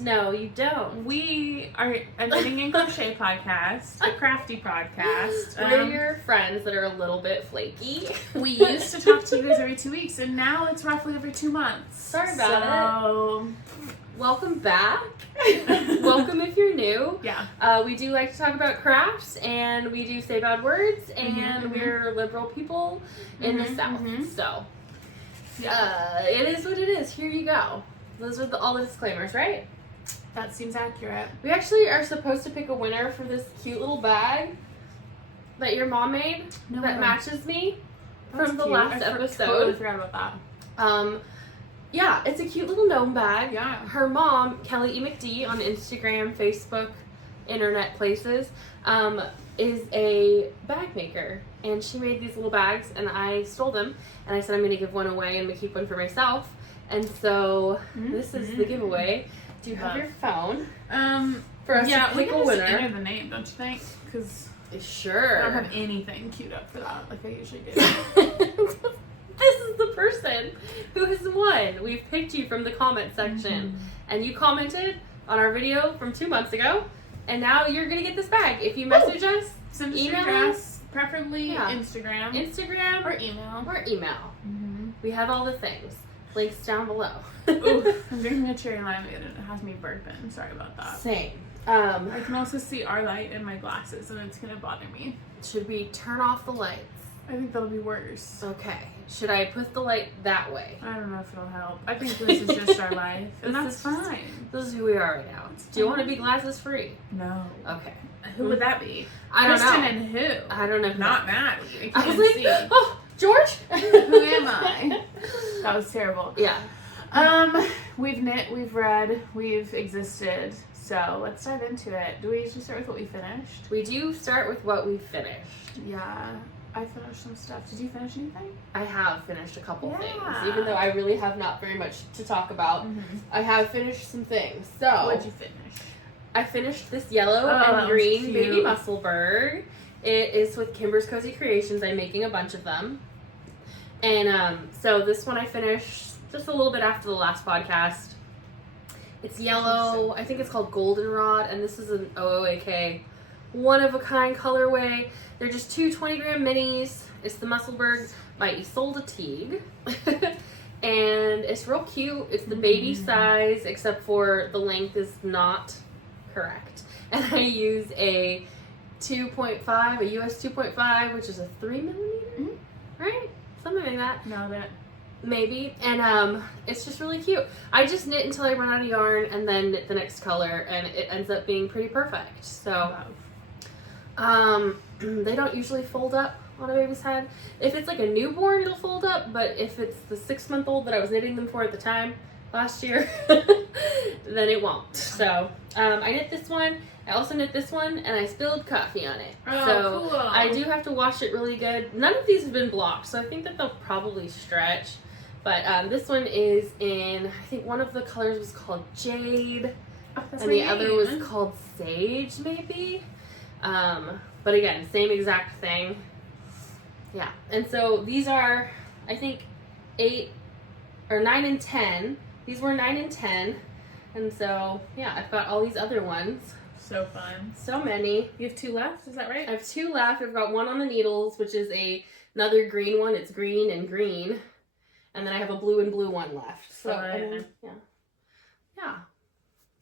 No, you don't. We are a knitting and crochet podcast, a crafty podcast. We're your friends that are a little bit flaky. We used to talk to you guys every 2 weeks, and now it's roughly every 2 months. Sorry about it. Welcome back. Welcome if you're new. Yeah. We do like to talk about crafts, and we do say bad words, and we're liberal people in the South. So, it is what it is. Here you go. Those are all the disclaimers, right? That seems accurate. We actually are supposed to pick a winner for this cute little bag that your mom made that matches me from the last episode. I totally forgot about that. Yeah, it's a cute little gnome bag. Yeah. Her mom, Kelly E. McD on Instagram, Facebook, internet places, is a bag maker. And she made these little bags, and I stole them. And I said I'm going to give one away and keep one for myself. And so this is the giveaway. Do you have your phone? For us to pick a winner. Enter the name, don't you think? Because sure. I don't have anything queued up for that like I usually do. This is the person who has won. We've picked you from the comment section. And you commented on our video from 2 months ago. And now you're going to get this bag. If you message us, send us email your address, preferably Instagram or email. We have all the things. Links down below. Ooh, I'm drinking a cherry limeade and it has me burping. Sorry about that. Same. I can also see our light in my glasses and it's going to bother me. Should we turn off the lights? I think that'll be worse. Okay. Should I put the light that way? I don't know if it'll help. I think this is just our life. And that's fine. This is who we are right now. Do you want to be glasses free? No. Okay. Who would that be? I don't know. Christen and who? I don't know. Not Maddie. I was like, oh, George? Who am I? That was terrible. Yeah. We've knit, we've read, we've existed. So let's dive into it. Do we usually start with what we finished? We do start with what we finished. Yeah. I finished some stuff. Did you finish anything? I have finished a couple things, even though I really have not very much to talk about. I have finished some things. So what'd you finish? I finished this yellow and green baby Musselburgh. It is with Kimber's Cozy Creations. I'm making a bunch of them. And so this one I finished just a little bit after the last podcast. It's yellow. I think it's called Goldenrod, and this is an OOAK one-of-a-kind colorway. They're just two 20-gram minis. It's the Musselburgh by Ysolda Teague. And it's real cute. It's the baby size, except for the length is not correct. And I use a 2.5, a US 2.5, which is a 3 millimeter, right? Something like that. No, that. Maybe. And it's just really cute. I just knit until I run out of yarn and then knit the next color, and it ends up being pretty perfect. So, they don't usually fold up on a baby's head. If it's like a newborn, it'll fold up, but if it's the 6-month-old that I was knitting them for at the time, last year, then it won't. So, I knit this one. I also knit this one, and I spilled coffee on it. Oh, cool. I do have to wash it really good. None of these have been blocked, so I think that they'll probably stretch. But this one is in, I think one of the colors was called Jade, and the other was called Sage, maybe. But again, same exact thing. Yeah, and so these are, I think, 8 or 9 and 10. These were 9 and 10, and so yeah, I've got all these other ones. So fun. So many. You have 2 left, is that right? I have 2 left. I've got one on the needles, which is another green one. It's green and green. And then I have a blue and blue one left. So, yeah.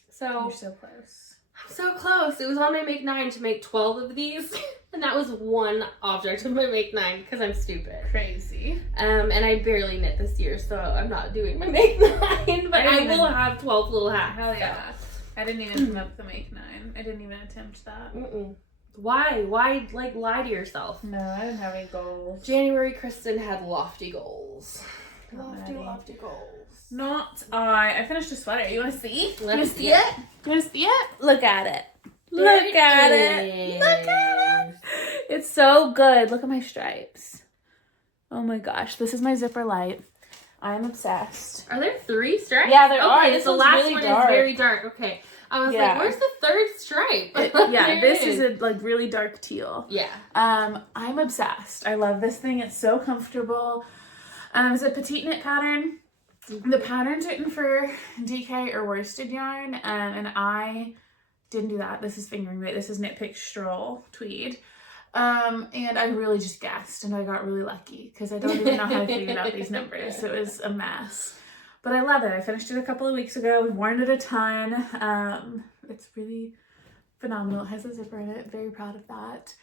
So, you're so close. I'm so close. It was on my Make 9 to make 12 of these. And that was one object of my Make 9 because I'm stupid. Crazy. And I barely knit this year, so I'm not doing my Make 9. But I will have 12 little hats. Hell yeah. So. I didn't even come up with the Make 9. I didn't even attempt that. Why? Why, like, lie to yourself? No, I didn't have any goals. January, Christen had lofty goals. Lofty goals. Not I. I finished a sweater. You want to see? Let's see it. You want to see it? Look at it. Look at it. It's so good. Look at my stripes. Oh my gosh. This is my zipper light. I'm obsessed. Are there 3 stripes? Yeah, there are. This the last really one dark. Is very dark. Okay. I was like, where's the 3rd stripe? Yeah, this is a like really dark teal. Yeah. I'm obsessed. I love this thing. It's so comfortable. It's a petite knit pattern. The pattern's written for DK or worsted yarn, and I didn't do that. This is fingering weight. This is Knit Pick Stroll tweed. And I really just guessed, and I got really lucky because I don't even know how to figure out these numbers. It was a mess. But I love it. I finished it a couple of weeks ago. We've worn it a ton. It's really phenomenal. It has a zipper in it. Very proud of that.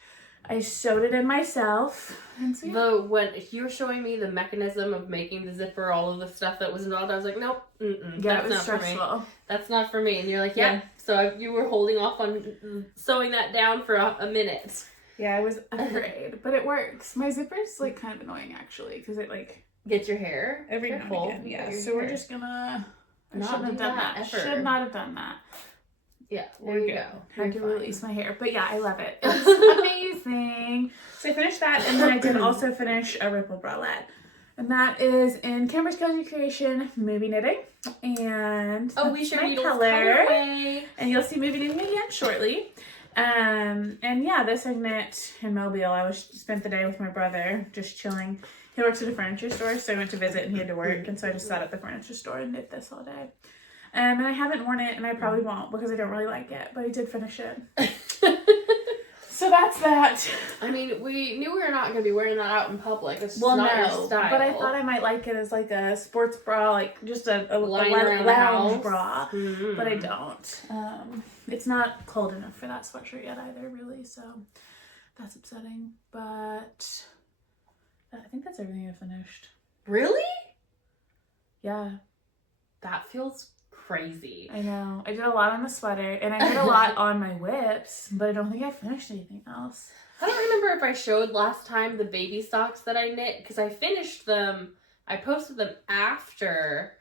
I sewed it in myself. And so, yeah. When you were showing me the mechanism of making the zipper, all of the stuff that was involved, I was like, nope, that's not stressful. For me. That's not for me. And you're like, yeah. So you were holding off on sewing that down for a minute. Yeah, I was afraid, but it works. My zipper's like kind of annoying actually, because it like gets your hair every now and again. Yeah, so we're just gonna shouldn't have done that. Should not have done that. Yeah, there you go. Had to release my hair, but yeah, I love it. It's amazing. So I finished that, and then I did also finish a Ripple Bralette, and that is in Kimber's Cozy Creation Movie Knitting, and we should my color, and you'll see Movie Knitting again shortly. And yeah, this I knit in Mobile. I spent the day with my brother, just chilling. He works at a furniture store, so I went to visit and he had to work, and so I just sat at the furniture store and knit this all day. And I haven't worn it, and I probably won't because I don't really like it, but I did finish it. So that's that. I mean, we knew we were not going to be wearing that out in public. It's not your style. But I thought I might like it as like a sports bra, like just a lounge bra. Mm-hmm. But I don't. It's not cold enough for that sweatshirt yet either, really. So that's upsetting. But I think that's everything I finished. Really? Yeah. That feels crazy. I know. I did a lot on the sweater, and I did a lot on my whips, but I don't think I finished anything else. I don't remember if I showed last time the baby socks that I knit, because I finished them. I posted them after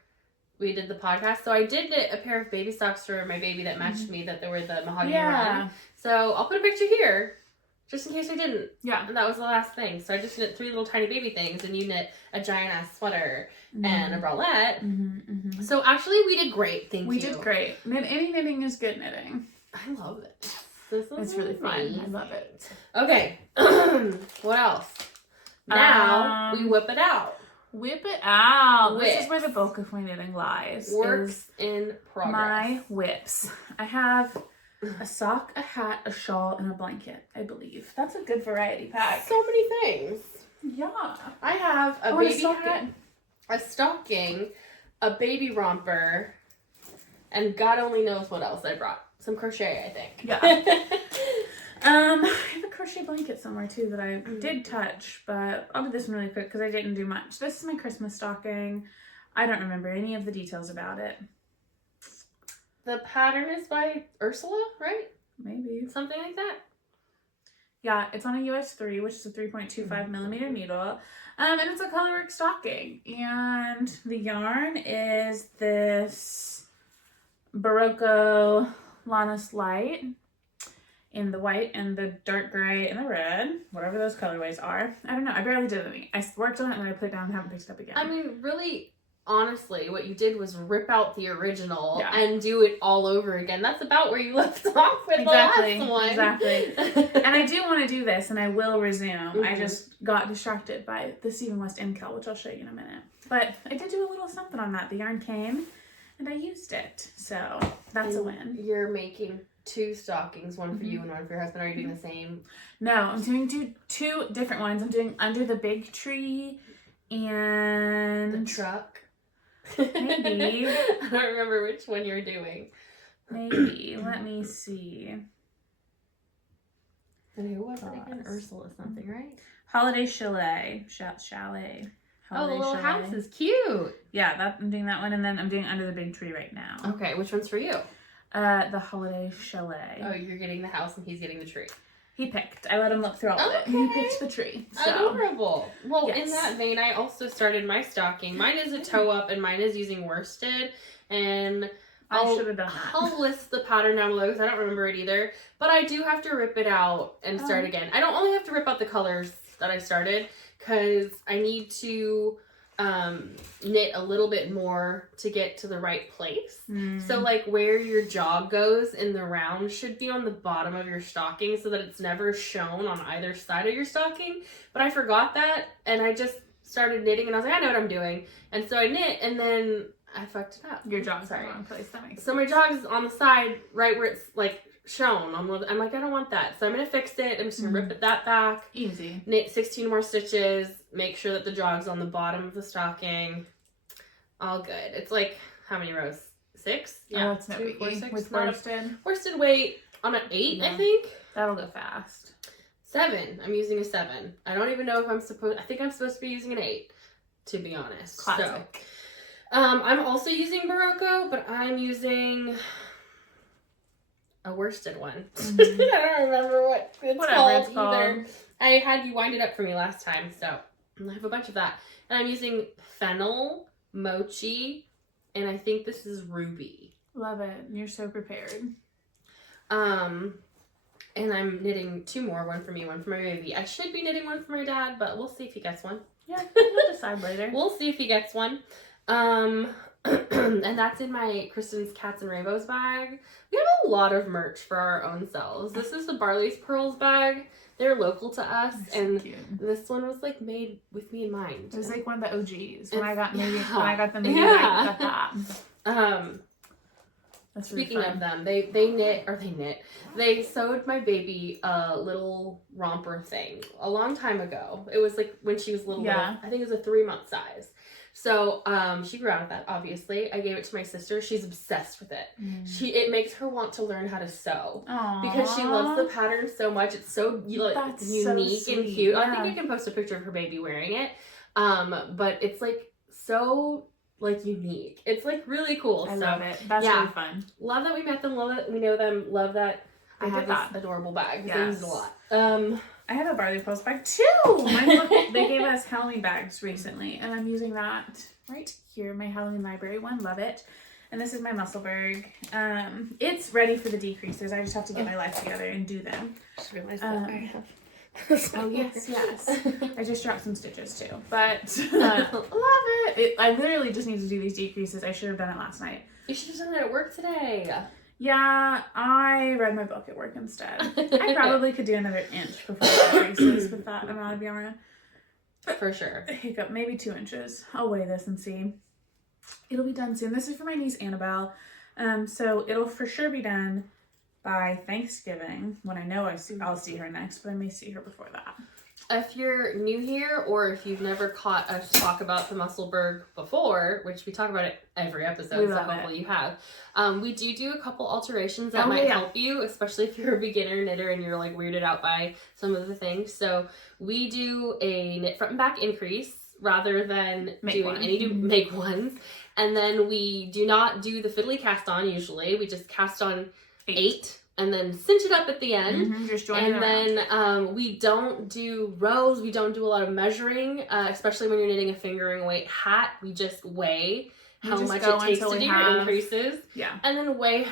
we did the podcast. So I did knit a pair of baby socks for my baby that matched me, that they were the Mahogany run. So I'll put a picture here, just in case I didn't. Yeah. And that was the last thing. So I just knit 3 little tiny baby things, and you knit a giant ass sweater and a bralette. So actually we did great. Thank you. We did great. Any knitting is good knitting. I love it. It's really fun. I love it. Okay. What else? Now we whip it out. Whip it out. This is where the bulk of my knitting lies. Works in progress. My whips. I have a sock, a hat, a shawl, and a blanket, I believe. That's a good variety pack. So many things. Yeah. I have a baby hat, a stocking, a baby romper, and God only knows what else I brought. Some crochet, I think. Yeah. I have a crochet blanket somewhere too that I did touch, but I'll do this one really quick because I didn't do much. This is my Christmas stocking. I don't remember any of the details about it. The pattern is by Ursula, right? Maybe. Something like that. Yeah, it's on a US 3, which is a 3.25 millimeter needle. And it's a colorwork stocking. And the yarn is this Berrocco Lanas Light in the white and the dark gray and the red, whatever those colorways are. I don't know. I barely did any. I worked on it and then I put it down and haven't picked it up again. I mean, really, honestly, what you did was rip out the original and do it all over again. That's about where you left off with the last one. Exactly. And I do want to do this, and I will resume. I just got distracted by the Stephen West Incal, which I'll show you in a minute. But I did do a little something on that. The yarn came, and I used it. So that's a win. You're making 2 stockings, one for you and one for your husband. Are you doing the same? No, I'm doing two different ones. I'm doing Under the Big Tree and... The truck. Maybe. I don't remember which one you're doing. Maybe. Let me see. And who was it again? Ursula something, right? Holiday Chalet. Chalet. Oh, the little house is cute. Yeah, I'm doing that one, and then I'm doing Under the Big Tree right now. Okay, which one's for you? The Holiday Chalet. Oh, you're getting the house and he's getting the tree. He picked. I let him look through all of it. And he picked the tree. So. Adorable. Well, in that vein, I also started my stocking. Mine is a toe up and mine is using worsted. And I should have done that. I'll list the pattern down below because I don't remember it either. But I do have to rip it out and start again. I don't only have to rip out the colors that I started because I need to knit a little bit more to get to the right place. So like where your jog goes in the round should be on the bottom of your stocking so that it's never shown on either side of your stocking. But I forgot that and I just started knitting and I was like, I know what I'm doing. And so I knit and then I fucked it up. Your jog's in the wrong place. That makes sense. So my jog is on the side, right where it's like shown. I'm like, I don't want that. So I'm going to fix it. I'm just going to rip that back. Easy. Knit 16 more stitches. Make sure that the jog's on the bottom of the stocking. All good. It's like, how many rows? 6? Yeah. Oh, it's no 2, 4, 6. With worsted. Worsted weight on an 8, I think. That'll go fast. 7. I'm using a 7. I don't even know if I think I'm supposed to be using an 8, to be honest. Classic. So, I'm also using Berrocco, but I'm using a worsted one. I don't remember what it's called either. I had you wind it up for me last time, so I have a bunch of that. And I'm using fennel, mochi, and I think this is ruby. Love it. You're so prepared. And I'm knitting 2 more, one for me, one for my baby. I should be knitting one for my dad, but we'll see if he gets one. Yeah, we'll decide later. We'll see if he gets one. And that's in my Christen's Cats and Rainbows bag. We have a lot of merch for our own selves. This is the Barley's Pearls bag. They're local to us, and cute. This one was like made with me in mind. It was like one of the OGs. When I got them, I got that. That's Speaking really of them, they sewed my baby a little romper thing a long time ago. It was like when she was little. I think it was a 3-month size. So she grew out of that, obviously. I gave it to my sister. She's obsessed with it. It makes her want to learn how to sew. Aww. Because she loves the pattern so much. It's so unique so and cute. Yeah. I think I can post a picture of her baby wearing it. But it's like so like unique. It's like really cool. I love it. That's really fun. Love that we met them. Love that we know them. Love that I have this adorable bag. Yes. They use it a lot. I have a Barley Pearls bag too. They gave us Halloween bags recently, and I'm using that right here, my Halloween library one. Love it. And this is my Musselburgh. It's ready for the decreases. I just have to get my life together and do them. Just realized that I have. Oh yes. I just dropped some stitches too, but love it. I literally just need to do these decreases. I should have done it last night. You should have done it at work today. Yeah, I read my book at work instead. I probably could do another inch before the decreases with that amount of yarn. For sure. Hiccup, maybe 2 inches. I'll weigh this and see. It'll be done soon. This is for my niece Annabelle. So it'll for sure be done by Thanksgiving, when I know I'll see her next, but I may see her before that. If you're new here, or if you've never caught us talk about the Musselburgh before, which we talk about it every episode, so hopefully you have, we do a couple alterations that might help you, especially if you're a beginner knitter and you're like weirded out by some of the things. So we do a knit front and back increase rather than make ones. And then we do not do the fiddly cast on usually. We just cast on 8. And then cinch it up at the end. Just join it around. Then we don't do rows. We don't do a lot of measuring, especially when you're knitting a fingering weight hat. We just weigh how much it takes to do your increases. Yeah. And then weigh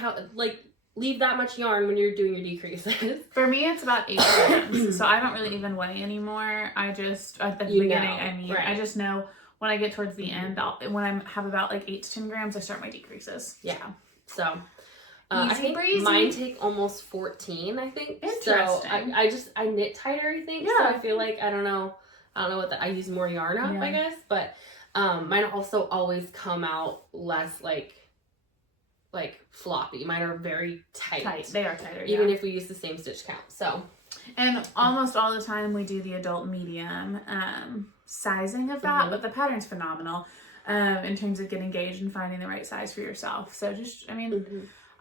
leave that much yarn when you're doing your decreases. For me, it's about 8 grams. So I don't really even weigh anymore. I just, at the beginning, I just know when I get towards the end, when I have about like 8 to 10 grams, I start my decreases. Yeah. So... I think mine take almost 14, I think. Interesting. So I knit tighter, I think. Yeah. So I feel like, I don't know what I use more yarn up, I guess. But mine also always come out less like floppy. Mine are very tight. They are tighter, even if we use the same stitch count. So. And almost all the time we do the adult medium sizing of that, but the pattern's phenomenal in terms of getting gauged and finding the right size for yourself. So just,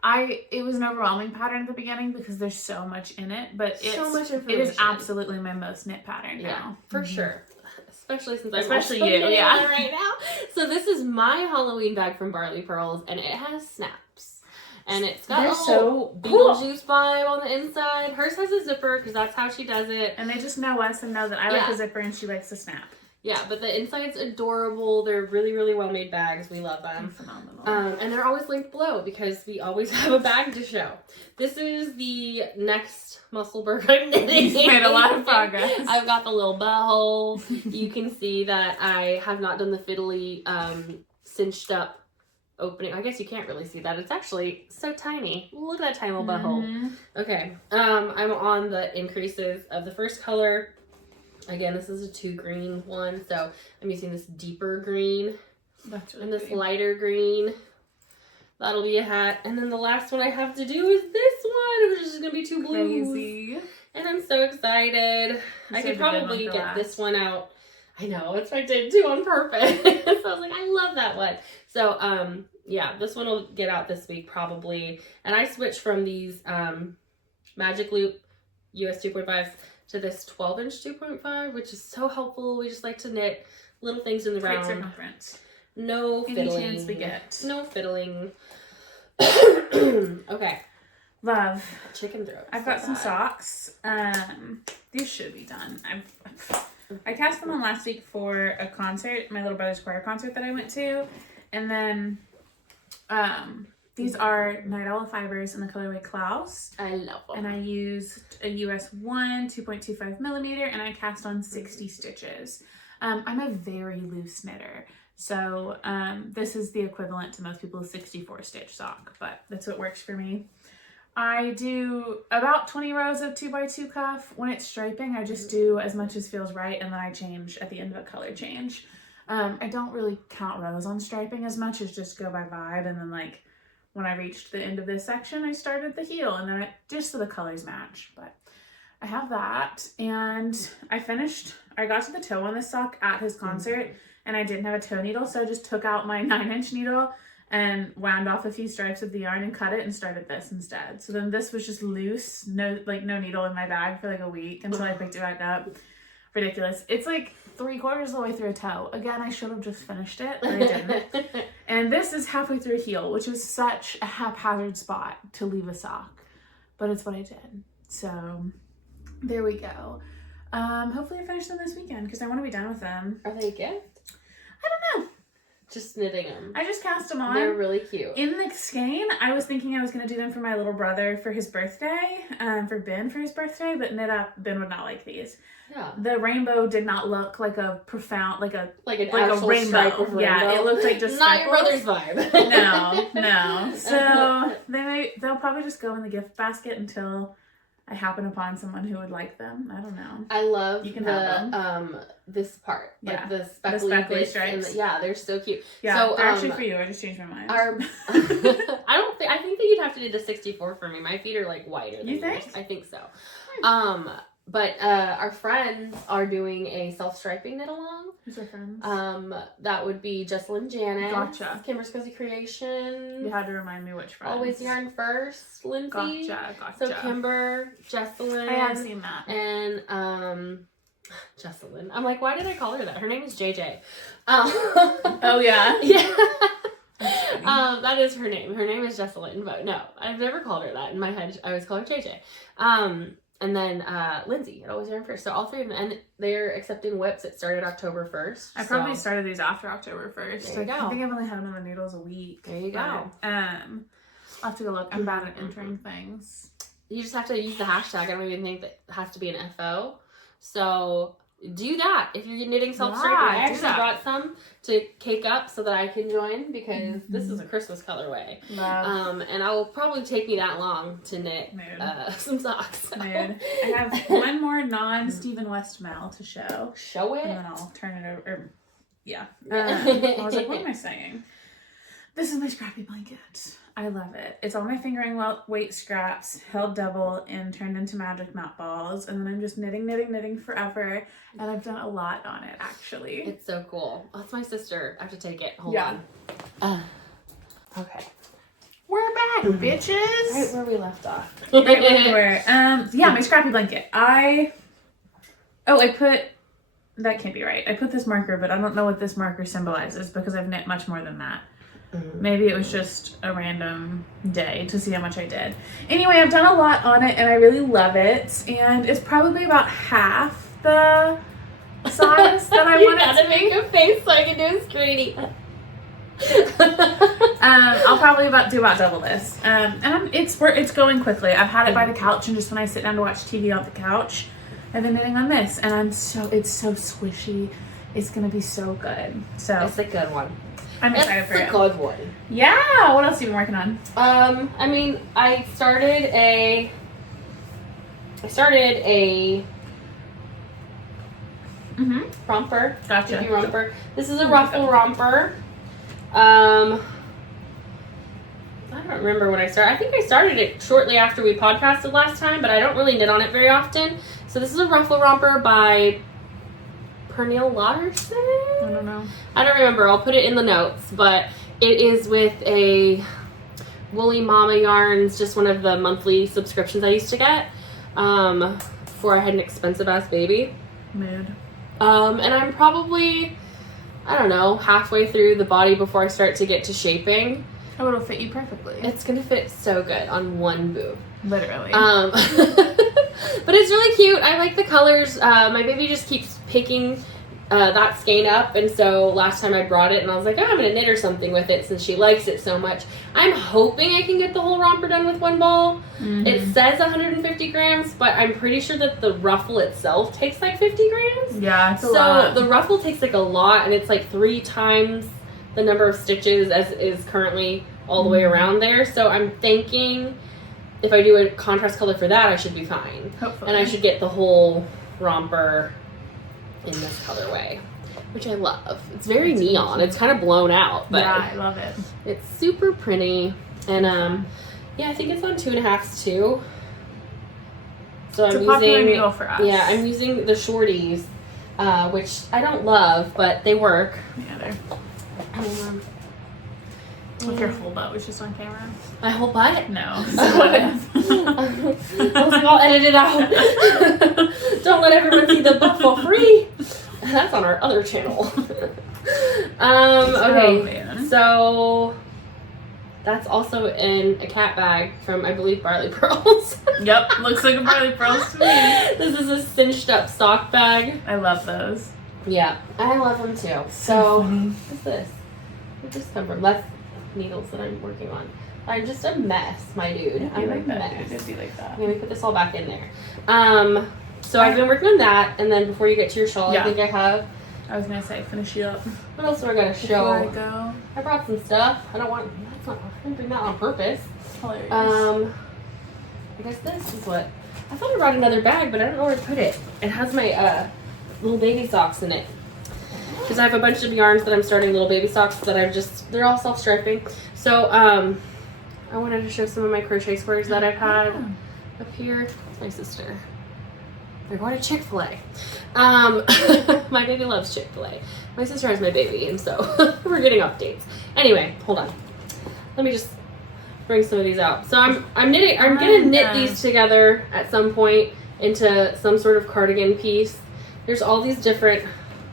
it was an overwhelming pattern at the beginning because there's so much in it, but it is absolutely my most knit pattern now. For sure. Especially since I'm you, right now. So this is my Halloween bag from Barley Pearls, and it has snaps. And it's got a little Beetlejuice vibe on the inside. Hers has a zipper because that's how she does it. And they just know us and know that I like a zipper and she likes the snap. Yeah, but the inside's adorable. They're really, really well-made bags. We love them. They're phenomenal. And they're always linked below because we always have a bag to show. This is the next Musselburgh I'm knitting. You've made a lot of progress. I've got the little butthole. You can see that I have not done the fiddly cinched up opening. I guess you can't really see that. It's actually so tiny. Look at that tiny little butthole. Okay. I'm on the increases of the first color. Again, this is a 2 green one, so I'm using this deeper green. That's really and this pretty. lighter green. That'll be a hat. And then the last one I have to do is this one, which is going to be 2 blues. Crazy. And I'm so excited. I could probably get last. this one out. I know, it's what I did too on purpose. So I was like, I love that one. So, yeah, this one will get out this week probably. And I switched from these Magic Loop US 2.5s to this 12-inch 2.5, which is so helpful. We just like to knit little things in the Great round. circumference. No Any fiddling. chance we get. No fiddling. Okay. Love. Chicken throat. I've got some socks. These should be done. I cast them on last week for a concert, my little brother's choir concert that I went to. And then these are Night Owl fibers in the colorway Klaus. I love them. And I used a US 1 2.25 millimeter, and I cast on 60 stitches. I'm a very loose knitter. So this is the equivalent to most people's 64 stitch sock, but that's what works for me. I do about 20 rows of 2x2 cuff. When it's striping, I just do as much as feels right, and then I change at the end of a color change. I don't really count rows on striping as much as just go by vibe, and then like when I reached the end of this section, I started the heel, and then just so the colors match. But I have that, and I got to the toe on this sock at his concert, and I didn't have a toe needle, so I just took out my 9-inch needle and wound off a few stripes of the yarn and cut it and started this instead. So then this was just loose, no needle in my bag for like a week until I picked it back up. Ridiculous. It's like 3/4 of the way through a toe. Again, I should have just finished it, but I didn't. And this is halfway through a heel, which is such a haphazard spot to leave a sock, but it's what I did. So there we go. Hopefully I finish them this weekend because I want to be done with them. Are they a gift? I don't know. Just knitting them. I just cast them on. They're really cute. In the skein, I was thinking I was going to do them for my little brother for his birthday, for Ben for his birthday, but knit up, Ben would not like these. Yeah. The rainbow did not look like a profound, like a rainbow. stripe of rainbow. Yeah, it looked like just not speckles. your brother's vibe. No. So they'll probably just go in the gift basket until I happen upon someone who would like them. I don't know. I love you can have them. This part, like yeah, the speckly stripes. Yeah, they're so cute. Yeah, so, they're actually for you. I just changed my mind. I think that you'd have to do the 64 for me. My feet are like wider than yours. I think so. But our friends are doing a self-striping knit along. Who's our friends? That would be Jesselyn Janet. Gotcha. Kimber's Cozy Creation. You had to remind me which friends. Always Yarn First, Lindsay. Gotcha. So Kimber, Jesselyn. I have seen that. And Jesselyn. I'm like, why did I call her that? Her name is JJ. Oh yeah. Yeah. That is her name. Her name is Jesselyn, but no, I've never called her that. In my head, I always call her JJ. And then Lindsay at Always Yarn First. So all three of them, and they're accepting whips. It started October 1st. I probably started these after October 1st. There you go. I think I've only had them on the needles a week. There you go. I'll have to go look. I'm bad at entering things. You just have to use the hashtag. I don't even think that it has to be an FO. So do that if you're knitting self-striping. I actually brought some to cake up so that I can join because this is a Christmas colorway. And I will probably take me that long to knit some socks. So. I have one more non-Stephen West mail to show. Show it. And then I'll turn it over. Yeah. I was like, what am I saying? This is my scrappy blanket. I love it. It's all my fingering weight scraps, held double, and turned into magic knot balls. And then I'm just knitting forever. And I've done a lot on it, actually. It's so cool. Oh, it's my sister. I have to take it. Hold on. Okay. We're back, bitches. Right where we left off. Right where we were. Yeah, my scrappy blanket. I put... That can't be right. I put this marker, but I don't know what this marker symbolizes because I've knit much more than that. Maybe it was just a random day to see how much I did. Anyway, I've done a lot on it and I really love it. And it's probably about half the size that I want it to be. You gotta make a face so I can do a screeny. I'll probably do about double this. And it's going quickly. I've had it by the couch, and just when I sit down to watch TV on the couch, I've been knitting on this, and it's so squishy. It's gonna be so good. So it's a good one. I'm excited for it. It's a good one. Yeah. What else have you been working on? I mean, I started a Romper. Gotcha. Baby Romper. This is a Ruffle Romper. I don't remember when I started. I think I started it shortly after we podcasted last time, but I don't really knit on it very often. So this is a Ruffle Romper by Pernille Larsen? I don't know. I don't remember. I'll put it in the notes, but it is with a Woolly Mama Yarns, just one of the monthly subscriptions I used to get before I had an expensive ass baby. Maed. And I'm probably, I don't know, halfway through the body before I start to get to shaping. Oh, it'll fit you perfectly. It's gonna fit so good on one boob. Literally. But it's really cute. I like the colors. My baby just keeps picking that skein up, and so last time I brought it and I was like, oh, I'm gonna knit or something with it since she likes it so much. I'm hoping I can get the whole romper done with one ball. It says 150 grams, but I'm pretty sure that the ruffle itself takes like 50 grams. Yeah, it's a lot. So the ruffle takes like a lot, and it's like 3 times the number of stitches as is currently all the way around there. So I'm thinking if I do a contrast color for that, I should be fine. Hopefully. And I should get the whole romper in this colorway, which I love. It's very neon. It's kind of blown out, but yeah, I love it. It's super pretty. And yeah, I think it's on 2.5s too. So it's I'm a popular using needle for us. Yeah, I'm using the shorties, which I don't love, but they work. Yeah, they're. With your whole butt was just on camera. My whole butt? No. So what if? I'll edit it out. Don't let everyone see the butt for free. That's on our other channel. Okay, so that's also in a cat bag from, I believe, Barley Pearls. Yep, looks like a Barley Pearls to me. This is a cinched up sock bag. I love those. Yeah, I love them too. So what's this? Where'd this come from? That's needles that I'm working on. I'm just a mess, my dude. I'm like a that, mess. dude. It'd be like that. I'm gonna put this all back in there. So I've been working on that, and then before you get to your shawl, I think I was gonna say finish you up. What else do I gotta show? Before I go. I brought some stuff. I didn't bring that on purpose. Hilarious. I guess this is what I thought I brought another bag, but I don't know where to put it. It has my little baby socks in it. Because I have a bunch of yarns that I'm starting little baby socks that they're all self-striping. So, I wanted to show some of my crochet squares that I've had up here. It's my sister. They're going to Chick-fil-A. My baby loves Chick-fil-A. My sister has my baby, and so we're getting updates. Anyway, hold on. Let me just bring some of these out. So I'm gonna knit these together at some point into some sort of cardigan piece. There's all these different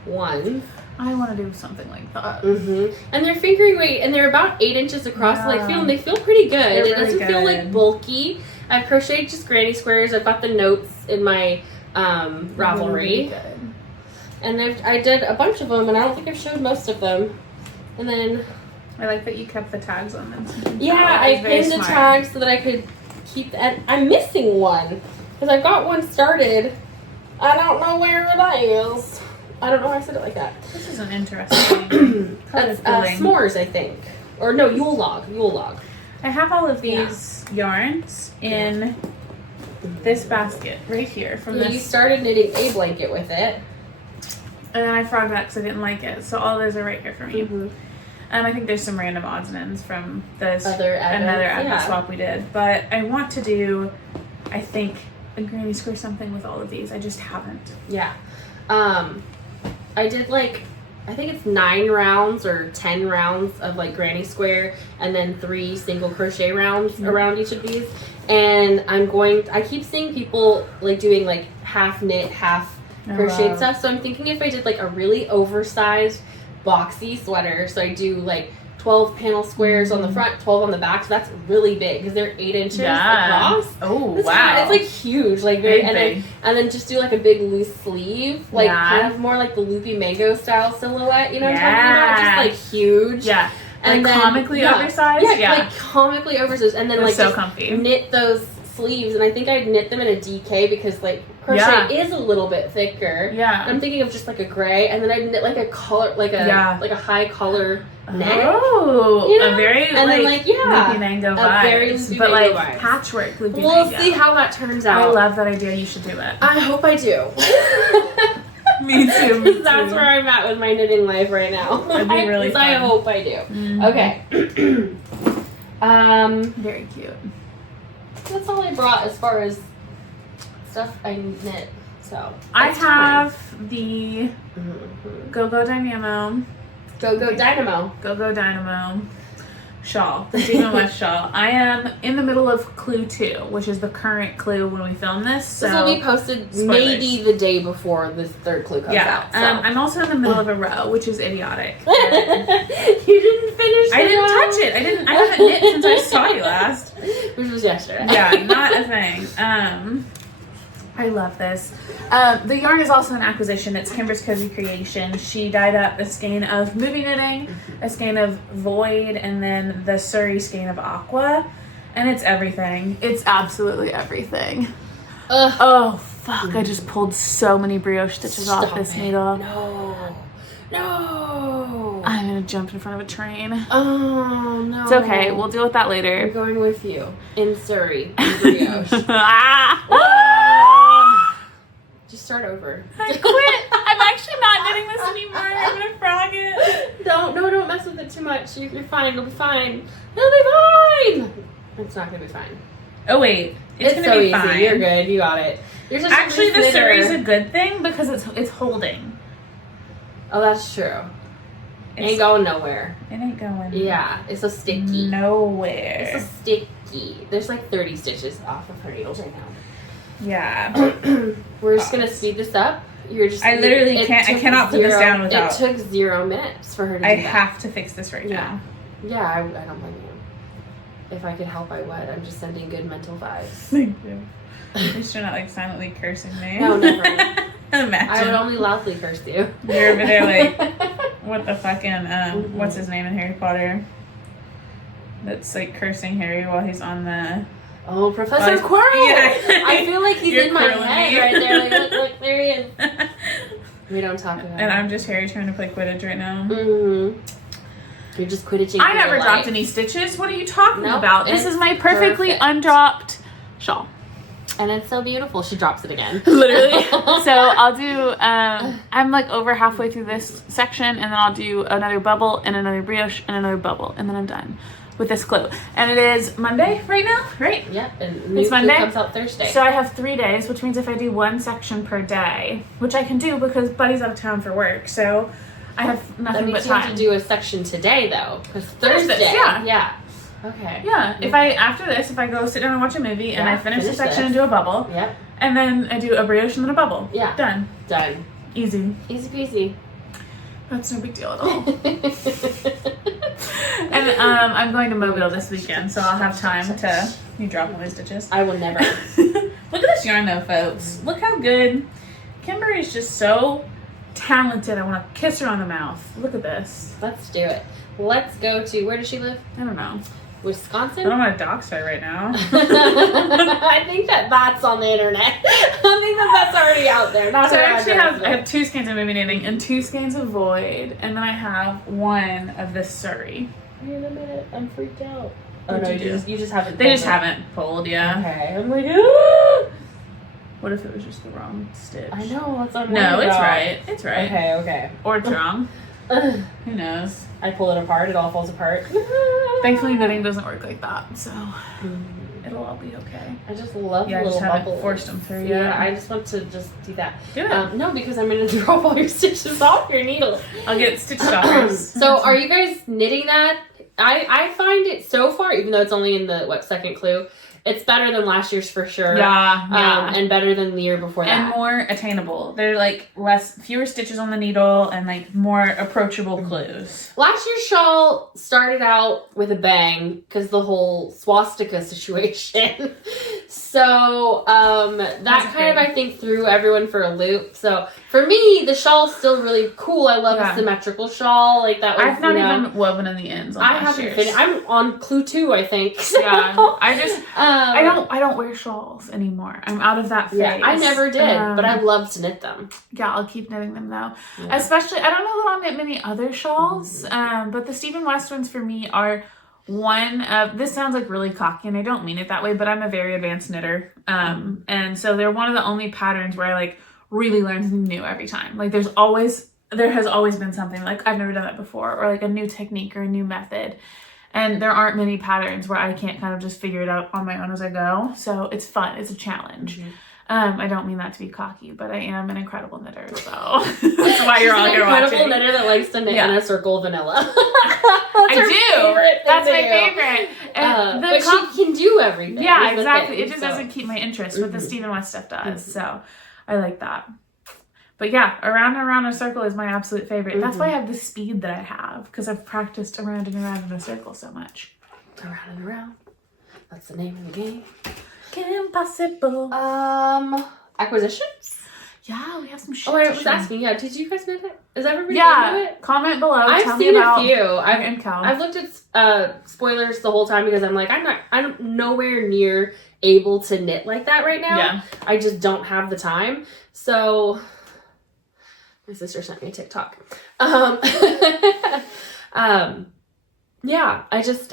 ones. I want to do something like that. And they're fingering weight, and they're about 8 inches across. Yeah. They feel pretty good. They're It doesn't feel like bulky. I've crocheted just granny squares. I've got the notes in my Ravelry. Really good. And I did a bunch of them, and I don't think I've showed most of them. And then I like that you kept the tags on them. yeah, I pinned the tags so that I could keep and I'm missing one because I've got one started. I don't know where it is. I don't know why I said it like that. This is an interesting. That's s'mores, I think. Or no, Yule log. I have all of these yarns in this basket right here from this. You started knitting a blanket with it. And then I frogged that because I didn't like it. So all those are right here for me. I think there's some random odds and ends from this another advent swap we did. But I want to do, I think, a granny square something with all of these. I just haven't. Yeah. I did I think it's 9 rounds or 10 rounds of granny square and then 3 single crochet rounds around each of these. And I keep seeing people doing half knit, half crocheted stuff. So I'm thinking if I did a really oversized boxy sweater, so I do 12 panel squares on the front, 12 on the back, so that's really big because they're 8 inches across. Oh, wow. It's huge, very big. And then just do a big loose sleeve, kind of more the loopy mango style silhouette, you know what I'm talking about? Just huge. Yeah. And then, comically oversized? Yeah, comically oversized. And then so just comfy. Knit those sleeves, and I think I'd knit them in a DK because crochet is a little bit thicker. Yeah. I'm thinking of just a gray, and then I'd knit a collar, a high collar neck. Oh, you know? A very and then loopy mango vibes. Very loopy mango vibes. Patchwork loopy we'll mango. See how that turns out. I love that idea. You should do it. I hope I do. Me too. Me too. That's where I'm at with my knitting life right now. That'd be really fun. I hope I do. Mm-hmm. Okay. Very cute. That's all I brought as far as stuff I knit. So I have the Gogo Dynamo. Gogo Dynamo. Gogo Dynamo shawl. The Demon West shawl. I am in the middle of Clue 2, which is the current clue when we film this. So this will be posted maybe the day before this third clue comes out. So. I'm also in the middle of a row, which is idiotic. You didn't finish. I didn't touch it. I haven't knit since I saw you last. Which was yesterday. Yeah, not a thing. I love this. The yarn is also an acquisition. It's Kimber's Cozy Creation. She dyed up a skein of movie knitting, a skein of void, and then the Surrey skein of aqua. And it's everything. It's absolutely everything. Oh, fuck. I just pulled so many brioche stitches off this needle. No. I'm going to jump in front of a train. Oh, no. It's okay. We'll deal with that later. I'm going with you in Surrey. In brioche. Just start over. I quit. I'm actually not knitting this anymore. I'm gonna frog it. Don't mess with it too much. You're fine. It'll be fine. It'll be fine. It's not gonna be fine. Oh wait, it's gonna so be easy. fine. You're good. You got it. You're just actually the Surrey's a good thing because it's holding. Oh, that's true. It ain't going nowhere. It ain't going. Yeah, it's so sticky. Nowhere. It's so sticky. There's like 30 stitches off of her needles right now. Yeah. We're just gonna speed this up. You're just. I literally can't. I cannot put this down without. It took 0 minutes for her to do that. I have to fix this right now. Yeah, I don't blame you. If I could help, I would. I'm just sending good mental vibes. Thank you. At least you're not like silently cursing me. No, never. Imagine. I would only loudly curse you. You're over there like, what the fucking what's his name in Harry Potter? That's like cursing Harry while he's on the. Oh, Professor Quirrell! Yeah. I feel like he's in my head me. right there. Like, look, there he is. We don't talk about it. And I'm just Harry trying to play Quidditch right now. Mm-hmm. You're just Quidditching. I never dropped any stitches. What are you talking about? This is my perfectly perfect. Undropped shawl. And it's so beautiful. She drops it again. Literally. So I'll do, I'm like over halfway through this section, and then I'll do another bubble and another brioche and another bubble, and then I'm done with this clue. And it is Monday right now, right? Yep. And it's Monday. Comes out Thursday. So I have 3 days, which means if I do one section per day, which I can do because Buddy's out of town for work, so I have nothing but time. You have to do a section today though, because Thursday. Yeah. Okay. Yeah. If after this, if I go sit down and watch a movie and I finish the section and do a bubble. Yep. And then I do a brioche and then a bubble. Yeah. Done. Easy. Easy peasy. That's no big deal at all. And I'm going to Mobile this weekend, so I'll have time to. You drop all these stitches. I will never. Look at this yarn though, folks. Look how good. Kimber is just so talented. I want to kiss her on the mouth. Look at this. Let's do it. Let's go to, where does she live? I don't know. Wisconsin? I don't want to dox her right now. I think that's on the internet. I think that's already out there. Not so I have 2 skeins of movie knitting and 2 skeins of void, and then I have 1 of this Surrey. Wait a minute, I'm freaked out. Oh What'd no, you just haven't. They just haven't pulled, yeah. Okay, I'm like, ah! What if it was just the wrong stitch? I know, that's what I'm No, it's about. right. It's right. Okay. Or it's wrong. Who knows? I pull it apart, it all falls apart. Thankfully, knitting doesn't work like that, so it'll all be okay. I just love the little bubbles. Forced them through. Yeah, I just want to just do that. Do it. No, because I'm going to drop all your stitches off your needle. I'll get stitch stoppers. So, are you guys knitting that? I find it so far, even though it's only in the second clue, it's better than last year's for sure. Yeah. And better than the year before that. And more attainable. They're like fewer stitches on the needle and like more approachable clues. Last year's shawl started out with a bang because the whole swastika situation. So that kind of, I think, threw everyone for a loop. So for me, the shawl's still really cool. I love a symmetrical shawl. Like that was, I've not even woven in the ends on I haven't finished. I'm on clue 2, I think. So. Yeah. I just I don't wear shawls anymore. I'm out of that phase. Yeah, I never did, but I love to knit them. Yeah, I'll keep knitting them though. Yeah. Especially, I don't know that I'll knit many other shawls, but the Stephen West ones for me are one of, this sounds like really cocky and I don't mean it that way, but I'm a very advanced knitter. And so they're one of the only patterns where I like really learn something new every time. Like there has always been something like I've never done that before, or like a new technique or a new method. And there aren't many patterns where I can't kind of just figure it out on my own as I go. So it's fun. It's a challenge. I don't mean that to be cocky, but I am an incredible knitter, so that's why you're all here watching. She's an incredible knitter that likes to knit in a circle vanilla. I do. That's my favorite. But she can do everything. Yeah, exactly. It just doesn't keep my interest, but the Stephen West stuff does. So I like that. But yeah, around and around a circle is my absolute favorite. That's why I have the speed that I have, because I've practiced around and around in a circle so much. Around and around. That's the name of the game. Impossible. Acquisitions? Yeah, we have some shit. Oh, I was asking. Yeah, did you guys know it? Is everybody into it? Comment below. I've seen a few. I've looked at spoilers the whole time because I'm like, I'm nowhere near able to knit like that right now. Yeah. I just don't have the time. So my sister sent me a TikTok. Yeah, I just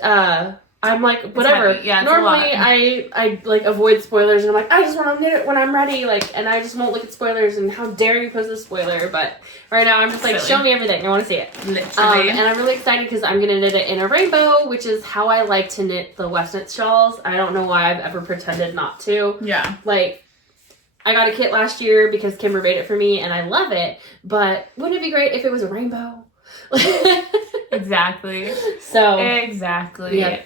I'm like, whatever. Yeah, normally I like avoid spoilers and I'm like, I just want to knit it when I'm ready, like, and I just won't look at spoilers and how dare you post a spoiler. But right now I'm just like, show me everything. I want to see it. Literally. And I'm really excited because I'm gonna knit it in a rainbow, which is how I like to knit the West Knit shawls. I don't know why I've ever pretended not to. Yeah. Like, I got a kit last year because Kimber made it for me and I love it, but wouldn't it be great if it was a rainbow? Exactly. So exactly. Yeah.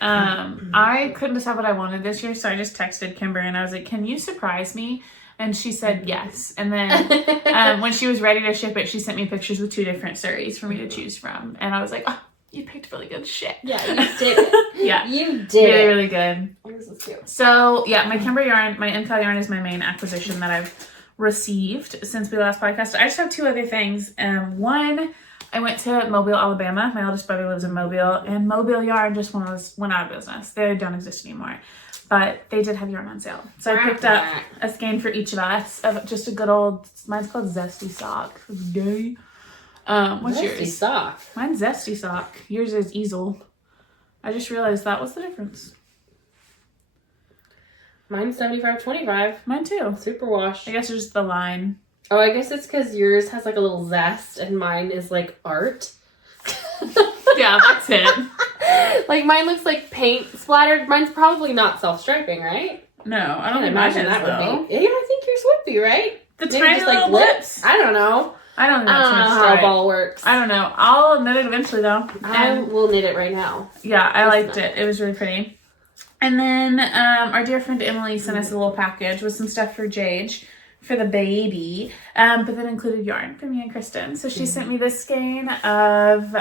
I couldn't decide what I wanted this year, so I just texted Kimber and I was like, "Can you surprise me?" And she said yes. And then when she was ready to ship it, she sent me pictures with 2 different Surreys for me to choose from, and I was like, "Oh, you picked really good shit." Yeah, you did it. Yeah, you did. Really, really good. Oh, this is cute. So yeah, my Kimber yarn, my Incal yarn is my main acquisition that I've received since we last podcasted. I just have 2 other things. One, I went to Mobile, Alabama. My oldest brother lives in Mobile, and Mobile yarn just went out of business. They don't exist anymore, but they did have yarn on sale. So I picked up a skein for each of us of just a good old, mine's called Zesty Sock. Yay. What's yours? Zesty Sock. Mine's Zesty Sock. Yours is Easel. I just realized that was the difference. Mine's 75/25. Mine too. Superwash. I guess it's just the line. Oh, I guess it's because yours has like a little zest and mine is like art. Yeah, that's it. Like mine looks like paint splattered. Mine's probably not self-striping, right? No, I don't imagine that would be. Yeah, I think yours would be, right? The tiny little lips. I don't know. I don't know how a ball works. I don't know. I'll knit it eventually though. I will knit it right now. Yeah, I liked it. It was really pretty. And then our dear friend Emily sent us a little package with some stuff for Jade for the baby, but then included yarn for me and Christen. So she sent me this skein of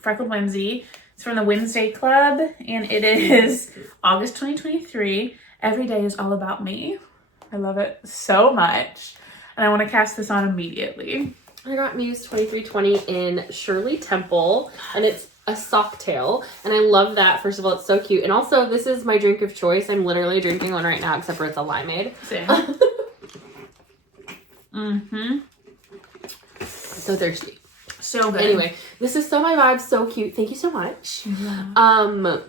Freckled Whimsy. It's from the Wednesday Club, and it is August 2023. Every day is all about me. I love it so much, and I want to cast this on immediately. I got Muse 2320 in Shirley Temple, and it's a sock tail, and I love that. First of all, it's so cute, and also this is my drink of choice. I'm literally drinking one right now, except for it's a limeade. Same. So thirsty. So good. Anyway, this is so my vibe, so cute. Thank you so much. Yeah.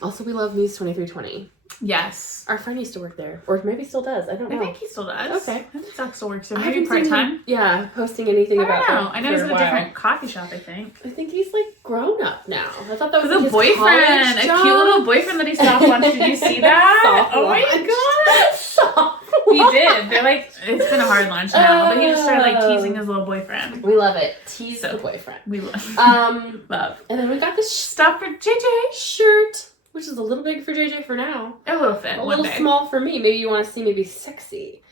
Also we love Muse 2320. Yes. Our friend used to work there, or maybe still does. I don't know. I think he still does. Okay. I think Zach still works there. Maybe part-time. Yeah, posting anything about I don't know. I know he's at a different coffee shop, I think. I think he's like grown up now. I thought that was a his boyfriend. A cute little boyfriend that he soft launched. Did you see that? Oh my god. Soft He did. They're like, it's been a hard lunch now, but he just started like teasing his little boyfriend. We love it. Tease the boyfriend. We love. Love. And then we got this stuff for JJ shirt, which is a little big for JJ for now. A little fit. A little small for me. Maybe you want to see maybe sexy.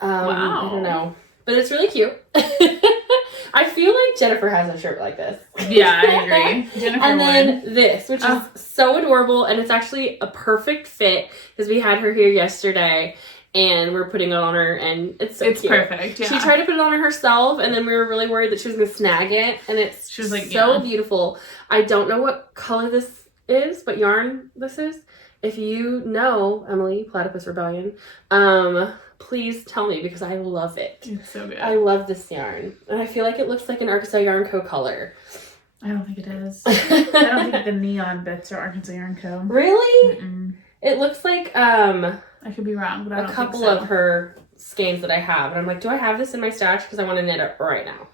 Wow. I don't know. But it's really cute. I feel like Jennifer has a shirt like this. Yeah, I agree. Jennifer and then this, which is so adorable, and it's actually a perfect fit because we had her here yesterday and we're putting it on her, and it's so cute. Perfect. Yeah. She tried to put it on her herself, and then we were really worried that she was gonna snag it, and she was like, so beautiful. I don't know what color this is, what yarn this is. If you know, Emily, Platypus Rebellion, please tell me because I love it. It's so good. I love this yarn. And I feel like it looks like an Arkansas Yarn Co. color. I don't think it is. I don't think the neon bits are Arkansas Yarn Co. Really? It looks like I could be wrong, but I don't think so. A couple of her skeins that I have. And I'm like, do I have this in my stash? Because I want to knit it right now.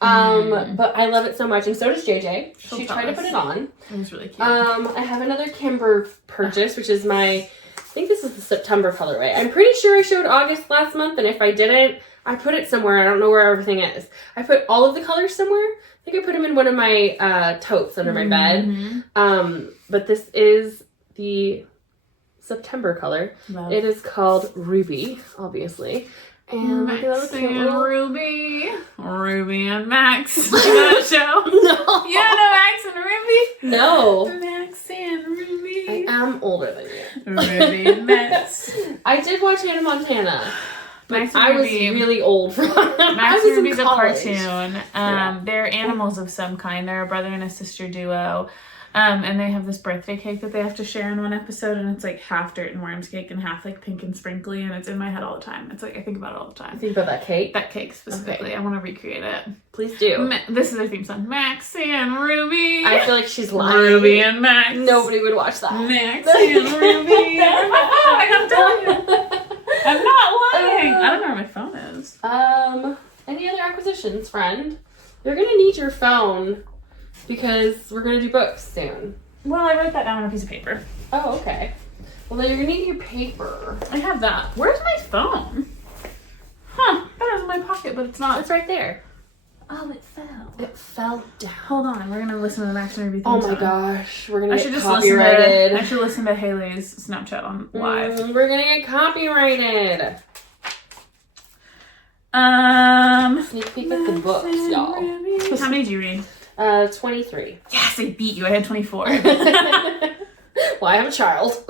But I love it so much. And so does JJ. She tried to put it on. It was really cute. I have another Kimber purchase, which is I think this is the September colorway. I'm pretty sure I showed August last month. And if I didn't, I put it somewhere. I don't know where everything is. I put all of the colors somewhere. I think I put them in one of my totes under my bed. But this is the September color. Love. It is called Ruby, obviously. And Max and Ruby. Ruby and Max. You know that show? No. You don't know Max and Ruby? No. Max and Ruby. I am older than you. Ruby and Max. I did watch Hannah Montana. Max I and was Ruby. really old for that. Max and Ruby's a college. cartoon. They're animals of some kind. They're a brother and a sister duo. And they have this birthday cake that they have to share in one episode, and it's like half dirt and worms cake and half like pink and sprinkly, and it's in my head all the time. It's like I think about it all the time. Think about that cake? That cake specifically. Okay. I want to recreate it. Please do. This is their theme song. Max and Ruby. I feel like she's lying. Ruby and Max. Nobody would watch that. Max and Ruby. I'm telling you. I'm not lying. I don't know where my phone is. Any other acquisitions, friend? You're gonna need your phone because we're gonna do books soon. Well, I wrote that down on a piece of paper. Oh, okay. Well, then you're gonna need your paper. I have that. Where's my phone? Huh? I thought it was in my pocket, but it's not. It's right there. Oh, it fell. It fell down. Hold on, we're gonna listen to the Max and Ruby theme Oh my song. gosh, we're gonna I get should just copyrighted. I should listen to Haley's Snapchat on live. We're gonna get copyrighted. Sneak peek at the books, y'all. How many did you read? 23. Yes, I beat you. I had 24. Well, I have a child.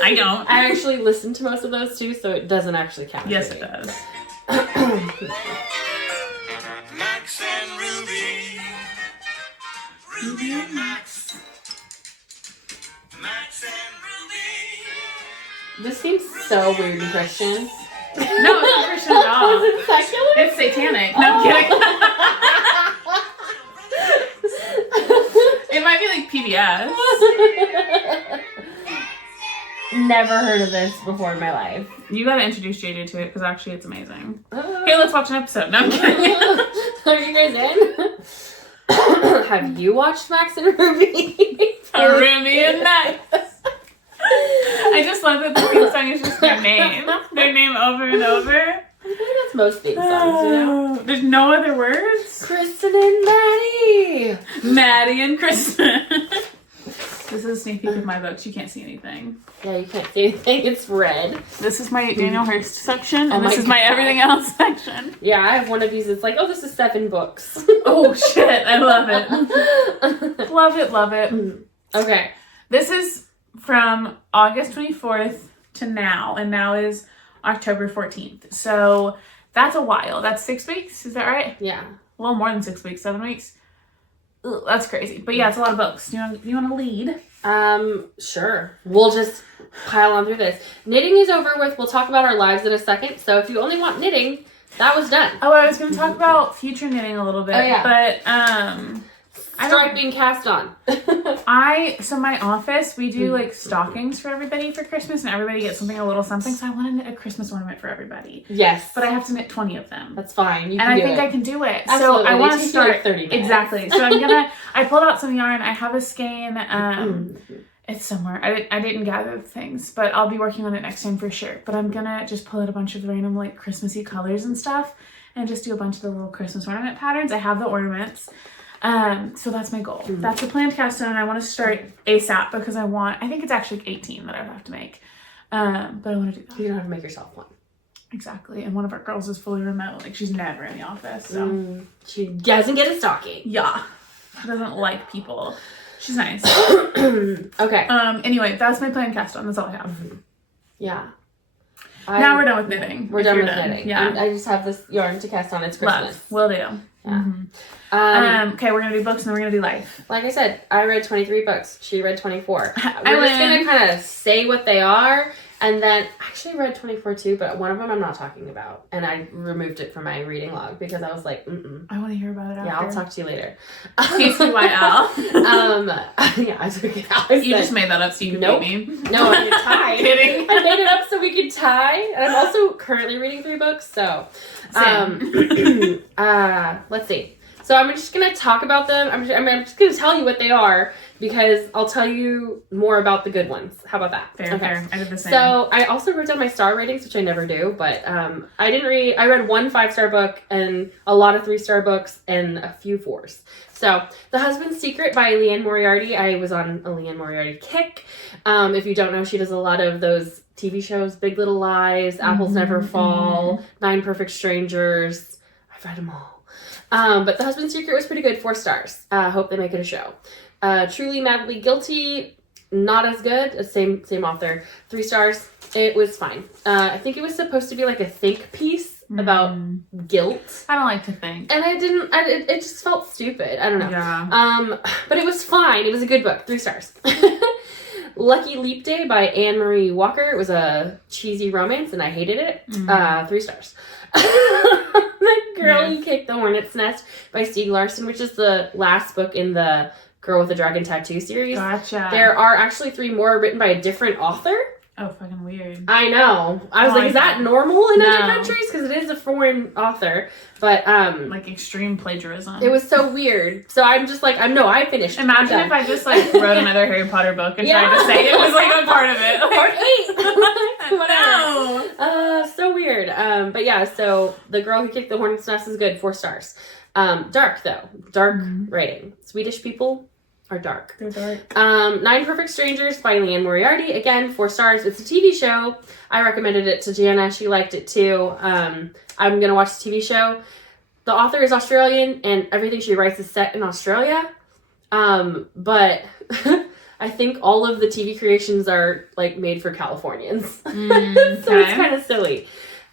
I don't. I actually listened to most of those too, so it doesn't actually count. Yes, it does. Max and Ruby. Ruby and Max. Max and Ruby. This seems so weird and Christian. No, it's not Christian at all. Is it secular? It's satanic. No, I'm kidding. It might be like PBS. Never heard of this before in my life. You gotta introduce JJ to it because actually it's amazing. Oh. Okay, let's watch an episode. No, I'm kidding. Are you guys in? Have you watched Max and Ruby? Ruby and Max. I just love that the theme song is just their name. Their name over and over. I think that's most theme songs, you know? There's no other words? Christen and Maddie. Maddie and Christen. This is a sneak peek of my books. You can't see anything. Yeah, you can't see anything. It's red. This is my Daniel Hurst section, and Oh this is my everything else section. Yeah, I have one of these. It's like, oh, this is 7 books. Oh, shit. I love it. Love it, love it. Okay. This is from August 24th to now, and now is October 14th. So that's a while. That's 6 weeks. Is that right? Yeah. A little more than 6 weeks. 7 weeks. Ugh, that's crazy. But yeah, it's a lot of books. Do you want to lead? Sure. We'll just pile on through this. Knitting is over with. We'll talk about our lives in a second. So if you only want knitting, that was done. Oh, I was going to talk about future knitting a little bit. Oh, yeah. But, Stripe being cast on. So my office, we do like stockings for everybody for Christmas, and everybody gets something, a little something. So I want to knit a Christmas ornament for everybody. Yes. But I have to knit 20 of them. That's fine. You and can I do think it. I can do it. Absolutely. So I want to It takes you start like 30 minutes. Exactly. So I pulled out some yarn. I have a skein. It's somewhere. I didn't gather the things, but I'll be working on it next time for sure. But I'm gonna just pull out a bunch of random like Christmassy colors and stuff, and just do a bunch of the little Christmas ornament patterns. I have the ornaments. So that's my goal. That's the planned cast on, and I want to start ASAP because I think it's actually 18 that I have to make. But I want to do that. You don't have to make yourself one. Exactly. And one of our girls is fully remote. Like, she's never in the office. So She doesn't get a stocking. yeah. She doesn't like people. She's nice. Okay. Anyway, that's my planned cast on. That's all I have. Yeah. Now we're done with knitting. We're done with knitting. Yeah. I just have this yarn to cast on. It's Christmas. Love. Will do. Yeah. Okay, we're gonna do books and then we're gonna do life. Like I said, I read 23 books. She read 24. I We're just win. gonna kind of say what they are, And then, I actually read 24 too, but one of them I'm not talking about. And I removed it from my reading log because I was like, I want to hear about it after. Yeah, I'll talk to you later. TCYL. Yeah, I took it out. You just made that up so you could beat me. No, I didn't tie. Kidding. I made it up so we could tie. And I'm also currently reading 3 books, so. Let's see. So I'm just going to talk about them. I'm just going to tell you what they are because I'll tell you more about the good ones. How about that? Fair. I did the same. So I also wrote down my star ratings, which I never do, but I read 1 5-star book and a lot of 3-star books and a few 4s. So The Husband's Secret by Liane Moriarty. I was on a Liane Moriarty kick. If you don't know, she does a lot of those TV shows, Big Little Lies, Apples Never Fall, 9 Perfect Strangers. I've read them all. But The Husband's Secret was pretty good, 4 stars. Hope they make it a show. Truly Madly Guilty, not as good. Same author, 3 stars. It was fine. I think it was supposed to be like a think piece about guilt. I don't like to think. And it just felt stupid. I don't know. Yeah. But it was fine. It was a good book, 3 stars. Lucky Leap Day by Anne-Marie Walker. It was a cheesy romance and I hated it. 3 stars. The Girl Who Kicked the Hornet's Nest by Stieg Larsson, which is the last book in the Girl with the Dragon Tattoo series. Gotcha. There are actually 3 more written by a different author. Oh, fucking weird. I know. I was like, is that normal in other countries? Because it is a foreign author. But, like extreme plagiarism. It was so weird. So I'm just like, I finished. Imagine if I just like wrote another Harry Potter book and tried to say it was like a part of it. Part 8. Whatever. So weird. But yeah, so The Girl Who Kicked the Hornet's Nest is good, 4 stars. Dark though. Dark rating. Swedish people are dark. They're dark. 9 Perfect Strangers by Liane Moriarty. Again, 4 stars. It's a TV show. I recommended it to Jana. She liked it too. I'm going to watch the TV show. The author is Australian and everything she writes is set in Australia. But I think all of the TV creations are like made for Californians. So it's kind of silly.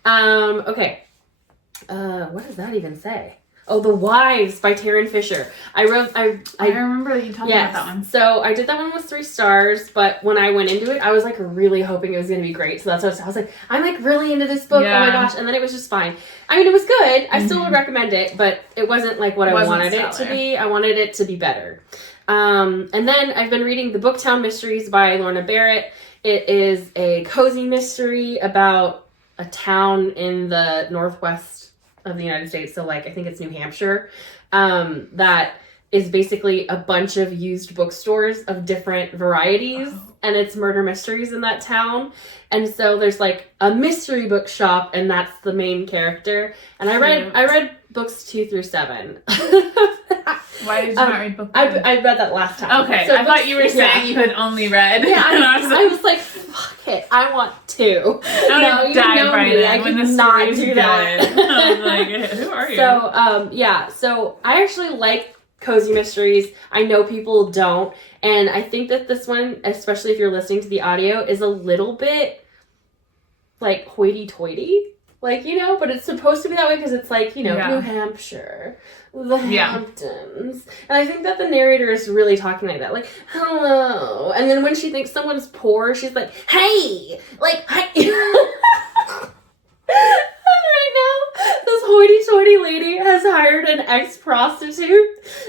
Okay. What does that even say? Oh, The Wives by Taryn Fisher. I remember you talking about that one. So I did that one with 3 stars, but when I went into it, I was like really hoping it was going to be great. So that's what I was like, I'm like really into this book. Oh my gosh. And then it was just fine. I mean, it was good. I still would recommend it, but it wasn't like what I wanted it to be. I wanted it to be better. And then I've been reading The Booktown Mysteries by Lorna Barrett. It is a cozy mystery about a town in the northwest of the United States, so like I think it's New Hampshire, that is basically a bunch of used bookstores of different varieties, and it's murder mysteries in that town. And so there's like a mystery book shop, and that's the main character. And I read books 2 through 7. Why did you not read book 1? I read that last time. Okay, so I thought you were saying you had only read. Yeah, I was like, fuck it, I want 2. No, you know me, I could not do that. I was like, who are you? So, so I actually like cozy mysteries. I know people don't, and I think that this one, especially if you're listening to the audio, is a little bit like hoity-toity. Like, you know, but it's supposed to be that way because it's like, you know, New Hampshire, the Hamptons. And I think that the narrator is really talking like that. Like, hello. And then when she thinks someone's poor, she's like, hey! Like, hi. And right now, this hoity-toity lady has hired an ex-prostitute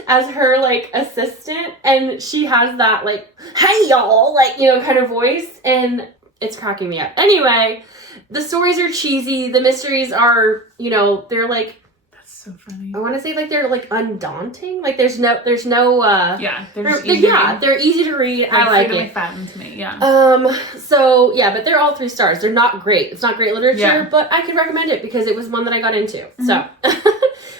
as her, like, assistant. And she has that, like, hey, y'all! Like, you know, kind of voice. And it's cracking me up. Anyway, the stories are cheesy. The mysteries are, you know, they're like, that's so funny. I want to say like they're like undaunting. Like there's no they're easy to read. I like it. Fattened to me. Yeah. So yeah, but they're all 3 stars. They're not great. It's not great literature, but I could recommend it because it was one that I got into. So,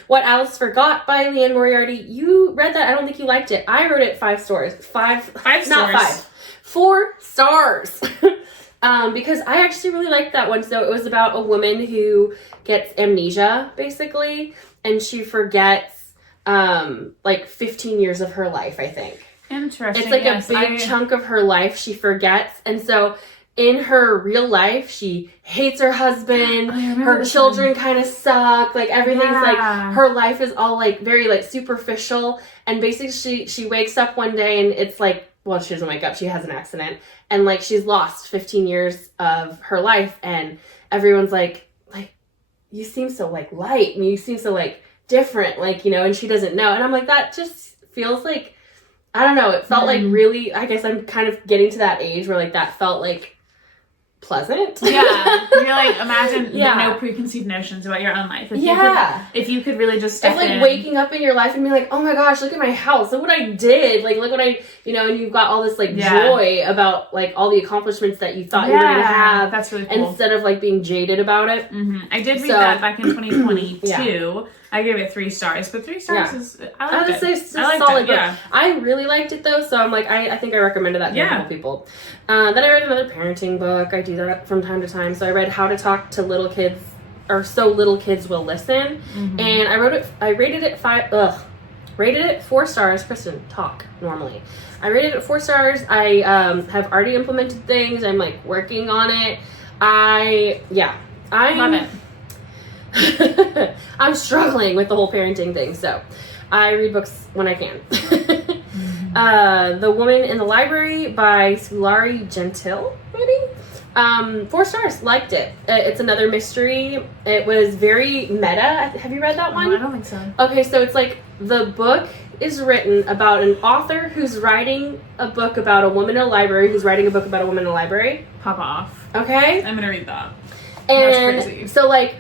What Alice Forgot by Liane Moriarty. You read that. I don't think you liked it. I wrote it 5 stars. 5 stars. Not 5. 4 stars. Because I actually really liked that one. So it was about a woman who gets amnesia, basically, and she forgets, like 15 years of her life, I think. Interesting. It's like a big chunk of her life she forgets. And so in her real life, she hates her husband. Her children kind of suck. Like everything's like, her life is all like very like superficial. And basically she wakes up one day and it's like well, she doesn't wake up. She has an accident. And, like, she's lost 15 years of her life. And everyone's like, you seem so, like, light. And you seem so, like, different. Like, you know, and she doesn't know. And I'm like, that just feels like, I don't know. It felt like really, I guess I'm kind of getting to that age where, like, that felt, like, pleasant. Yeah. You're like, imagine no preconceived notions about your own life. If you could really just step in. Waking up in your life and be like, oh my gosh, look at my house. Look what I did. Like, look what I, you know, and you've got all this, like, joy about, like, all the accomplishments that you thought you were going to have. That's really cool. Instead of, like, being jaded about it. Mm-hmm. I did read that back in 2022. I gave it 3 stars, but 3 stars is, I liked it. It's a solid book. Yeah. I really liked it, though, so I'm like, I think I recommended that to a couple people. Then I read another parenting book. I do that from time to time. So I read How to Talk to Little Kids, or So Little Kids Will Listen. Mm-hmm. And I rated it 4 stars. Christen, talk normally. I rated it 4 stars. I have already implemented things. I'm, like, working on it. I love it. I'm struggling with the whole parenting thing, so I read books when I can. The Woman in the Library by Sculari Gentile, maybe? 4 stars. Liked it. It's another mystery. It was very meta. Have you read that one? No, I don't think so. Okay, so it's like the book is written about an author who's writing a book about a woman in a library who's writing a book about a woman in a library. Pop off. Okay? I'm gonna read that. And that's crazy. So, like,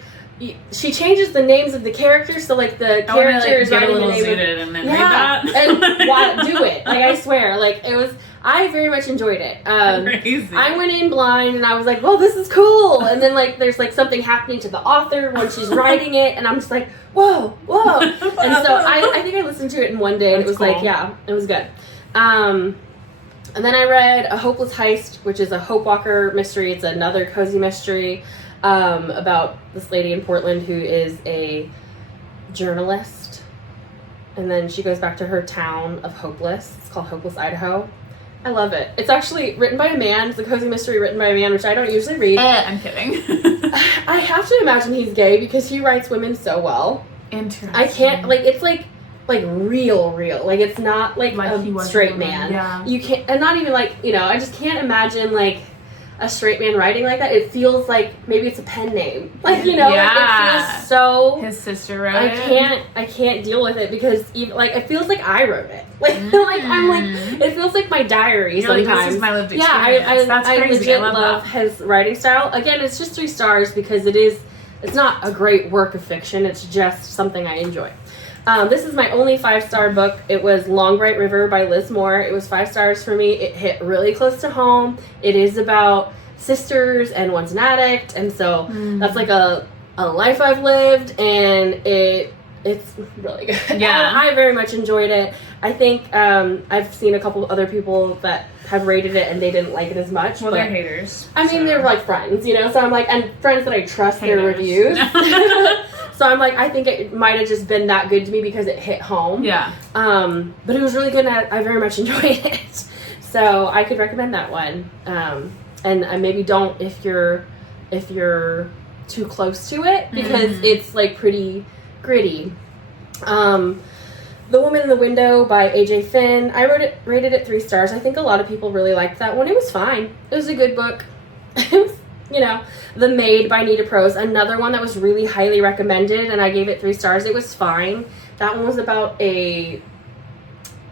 she changes the names of the characters, so, like, the character is writing the name of... and then read that. And do it. Like, I swear. Like, it was... I very much enjoyed it. Crazy. I went in blind, and I was like, well, this is cool. And then, like, there's, like, something happening to the author when she's writing it, and I'm just like, whoa. And so I think I listened to it in one day, and it was cool. Like, yeah, it was good. And then I read A Hopeless Heist, which is a Hope Walker mystery. It's another cozy mystery. About this lady in Portland who is a journalist, and then she goes back to her town of Hopeless. It's called Hopeless, Idaho. I love it. It's actually written by a man. It's a cozy mystery written by a man, which I don't usually read. I'm kidding. I have to imagine he's gay because he writes women so well. Interesting. I can't, like, it's like real. Like, it's not like a straight man. Yeah. You can't, and not even like, you know, I just can't imagine like a straight man writing like that. It feels like maybe it's a pen name, like, you know, like it feels so. His sister wrote it. I can't deal with it because even like it feels like I wrote it. Like like I'm like it feels like my diary. Sometimes like, this is my lived experience. That's crazy. I legit love his writing style. Again, it's just 3 stars because it's not a great work of fiction. It's just something I enjoy. This is my only 5-star book. It was Long Bright River by Liz Moore. It was 5 stars for me. It hit really close to home. It is about sisters and one's an addict, and so that's like a life I've lived, and it's really good. Yeah. I very much enjoyed it. I think I've seen a couple other people that have rated it and they didn't like it as much. Well, they're haters. I mean, they're like friends, you know, so I'm like, and friends that I trust their reviews. So I'm like, I think it might have just been that good to me because it hit home. Yeah. But it was really good, and I very much enjoyed it. So I could recommend that one. And I maybe don't if you're too close to it because it's like pretty gritty. The Woman in the Window by AJ Finn. I rated it 3 stars. I think a lot of people really liked that one. It was fine. It was a good book. It was, you know, The Maid by Nita Prose, another one that was really highly recommended, and I gave it 3 stars. It was fine. That one was about a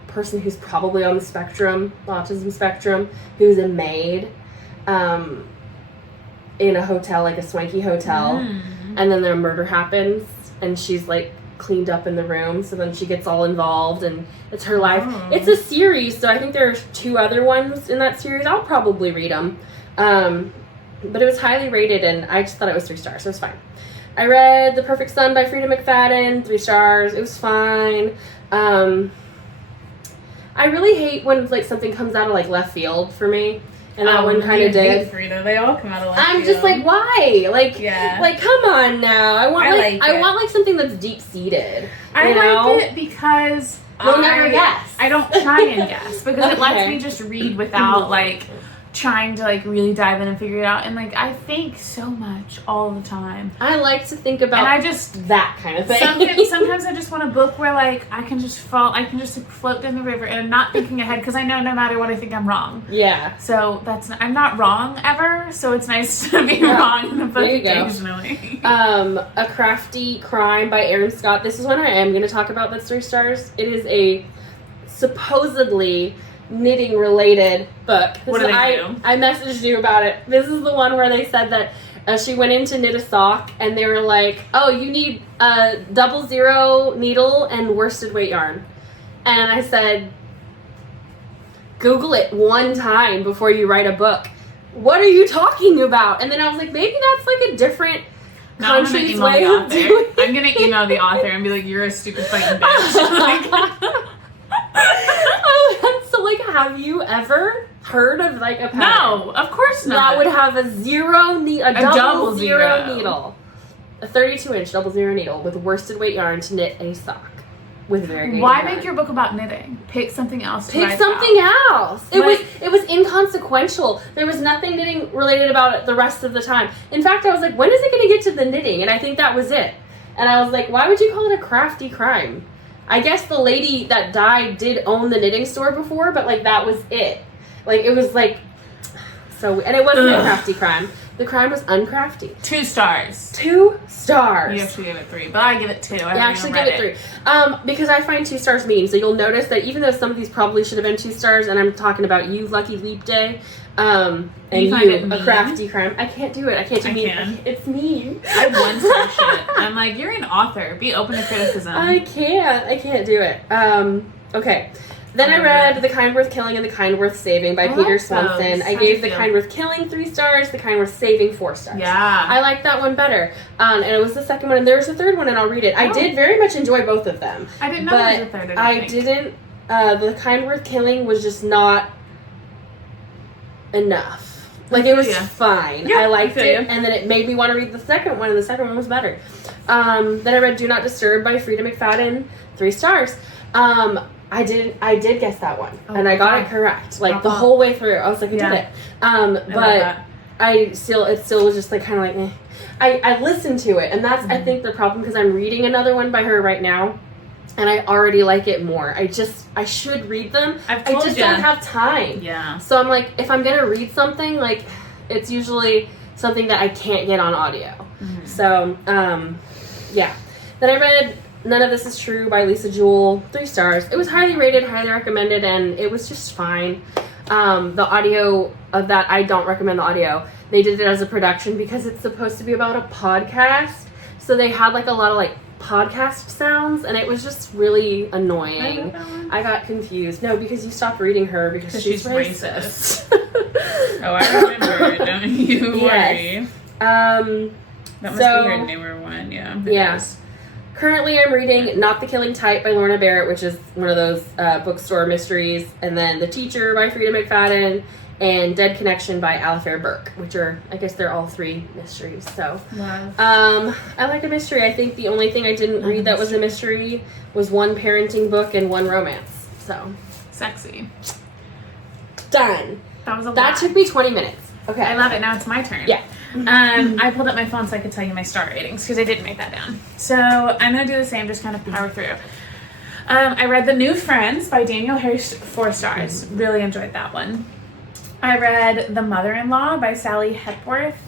person who's probably on the spectrum, autism spectrum, who's a maid in a hotel, like a swanky hotel, and then a murder happens, and she's like cleaned up in the room, so then she gets all involved, and it's her life. It's a series, so I think there's 2 other ones in that series. I'll probably read them. But it was highly rated, and I just thought it was 3 stars, so it was fine. I read The Perfect Son by Frida McFadden, 3 stars. It was fine. I really hate when like something comes out of like left field for me, and that one kind of did. Frida, they all come out of left field. I'm just like, why? Like come on now. I want like something that's deep seated. I like it because you'll never guess. I don't try and guess because it lets me just read without like trying to like really dive in and figure it out, and like I think so much all the time. I like to think about, and I just that kind of thing. Sometimes I just want a book where like I can just like, float down the river and I'm not thinking ahead, because I know no matter what I think I'm wrong. Yeah. So I'm not wrong ever. So it's nice to be wrong in a book occasionally. A Crafty Crime by Erin Scott. This is one I am going to talk about. That's 3 stars. It is a supposedly knitting related book. What do they do? I messaged you about it. This is the one where they said that she went in to knit a sock and they were like, oh, you need a 00 needle and worsted weight yarn. And I said, Google it one time before you write a book. What are you talking about? And then I was like, maybe that's like a different country's way of doing it. I'm gonna email the author and be like, you're a stupid fucking bitch. So like, have you ever heard of like a pattern? No, of course not. That would have a double zero needle, a 32-inch double zero needle with worsted weight yarn to knit a sock with variegated Why yarn. make your book about knitting? Pick something else. Pick something else. It was inconsequential. There was nothing knitting related about it the rest of the time. In fact, I was like, when is it going to get to the knitting? And I think that was it. And I was like, why would you call it a crafty crime? I guess the lady that died did own the knitting store before, but like that was it. Like it was like so, and it wasn't a crafty crime. The crime was uncrafty. 2 stars. 2 stars. You actually give it 3, but I give it 2. I actually give it 3. Because I find 2 stars mean. So you'll notice that even though some of these probably should have been 2 stars, and I'm talking about you, Lucky Leap Day, and you, a crafty crime. I can't do it. I can't do mean. It's mean. I 1-star shit. I'm like, you're an author. Be open to criticism. I can't do it. Okay. Then I read The Kind Worth Killing and The Kind Worth Saving by Peter Swanson. I gave The Kind Worth Killing 3 stars, The Kind Worth Saving 4 stars. Yeah. I liked that one better. And it was the second one, and there was a third one, and I'll read it. I did very much enjoy both of them. I didn't know there was a third. I didn't. The Kind Worth Killing was just not enough. Like, it was fine. I liked it, and then it made me want to read the second one, and the second one was better. Then I read Do Not Disturb by Frida McFadden, 3 stars. I did guess that one, and I got it correct, like the whole way through. I was like, I did it. But it still was just like kind of like, eh. I listened to it, and that's I think the problem, because I'm reading another one by her right now, and I already like it more. I should read them. I just don't have time. Yeah. So I'm like, if I'm gonna read something, like it's usually something that I can't get on audio. Mm-hmm. So yeah. Then I read None of This Is True by Lisa Jewell, 3 stars. It was highly rated, highly recommended, and it was just fine. The audio of that, I don't recommend the audio. They did it as a production because it's supposed to be about a podcast. So they had like a lot of like podcast sounds, and it was just really annoying. I got confused. No, because you stopped reading her because she's racist. Oh, I remember. Don't you worry. That must be her newer one, yeah. Yes. Currently, I'm reading Not the Killing Type by Lorna Barrett, which is one of those bookstore mysteries, and then The Teacher by Frida McFadden, and Dead Connection by Alifair Burke, which are, I guess they're all 3 mysteries. So, I like a mystery. I think the only thing I didn't read that was a mystery was 1 parenting book and 1 romance. So, sexy. Done. That was a lot. That took me 20 minutes. Okay. I love it. Now it's my turn. Yeah. I pulled up my phone so I could tell you my star ratings because I didn't write that down. So I'm going to do the same, just kind of power through. I read The New Friends by Daniel Hirst, 4 stars. Really enjoyed that one. I read The Mother-in-Law by Sally Hepworth,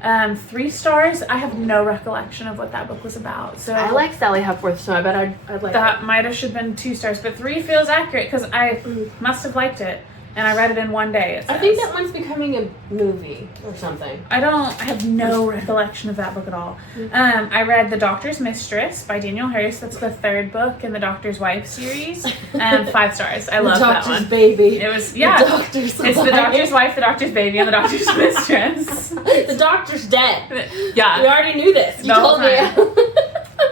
3 stars. I have no recollection of what that book was about. So I like Sally Hepworth, so I bet I'd like that. Might have should been 2 stars, but 3 feels accurate because I must have liked it. And I read it in one day. I think that one's becoming a movie or something. I have no recollection of that book at all. I read The Doctor's Mistress by Daniel Hirst. That's the 3rd book in the Doctor's Wife series. 5 stars. I love that one. The Doctor's Baby. It was, yeah. The Doctor's It's The Doctor's Wife, The Doctor's Baby, and The Doctor's Mistress. The Doctor's dead. Yeah. We already knew this. You told me.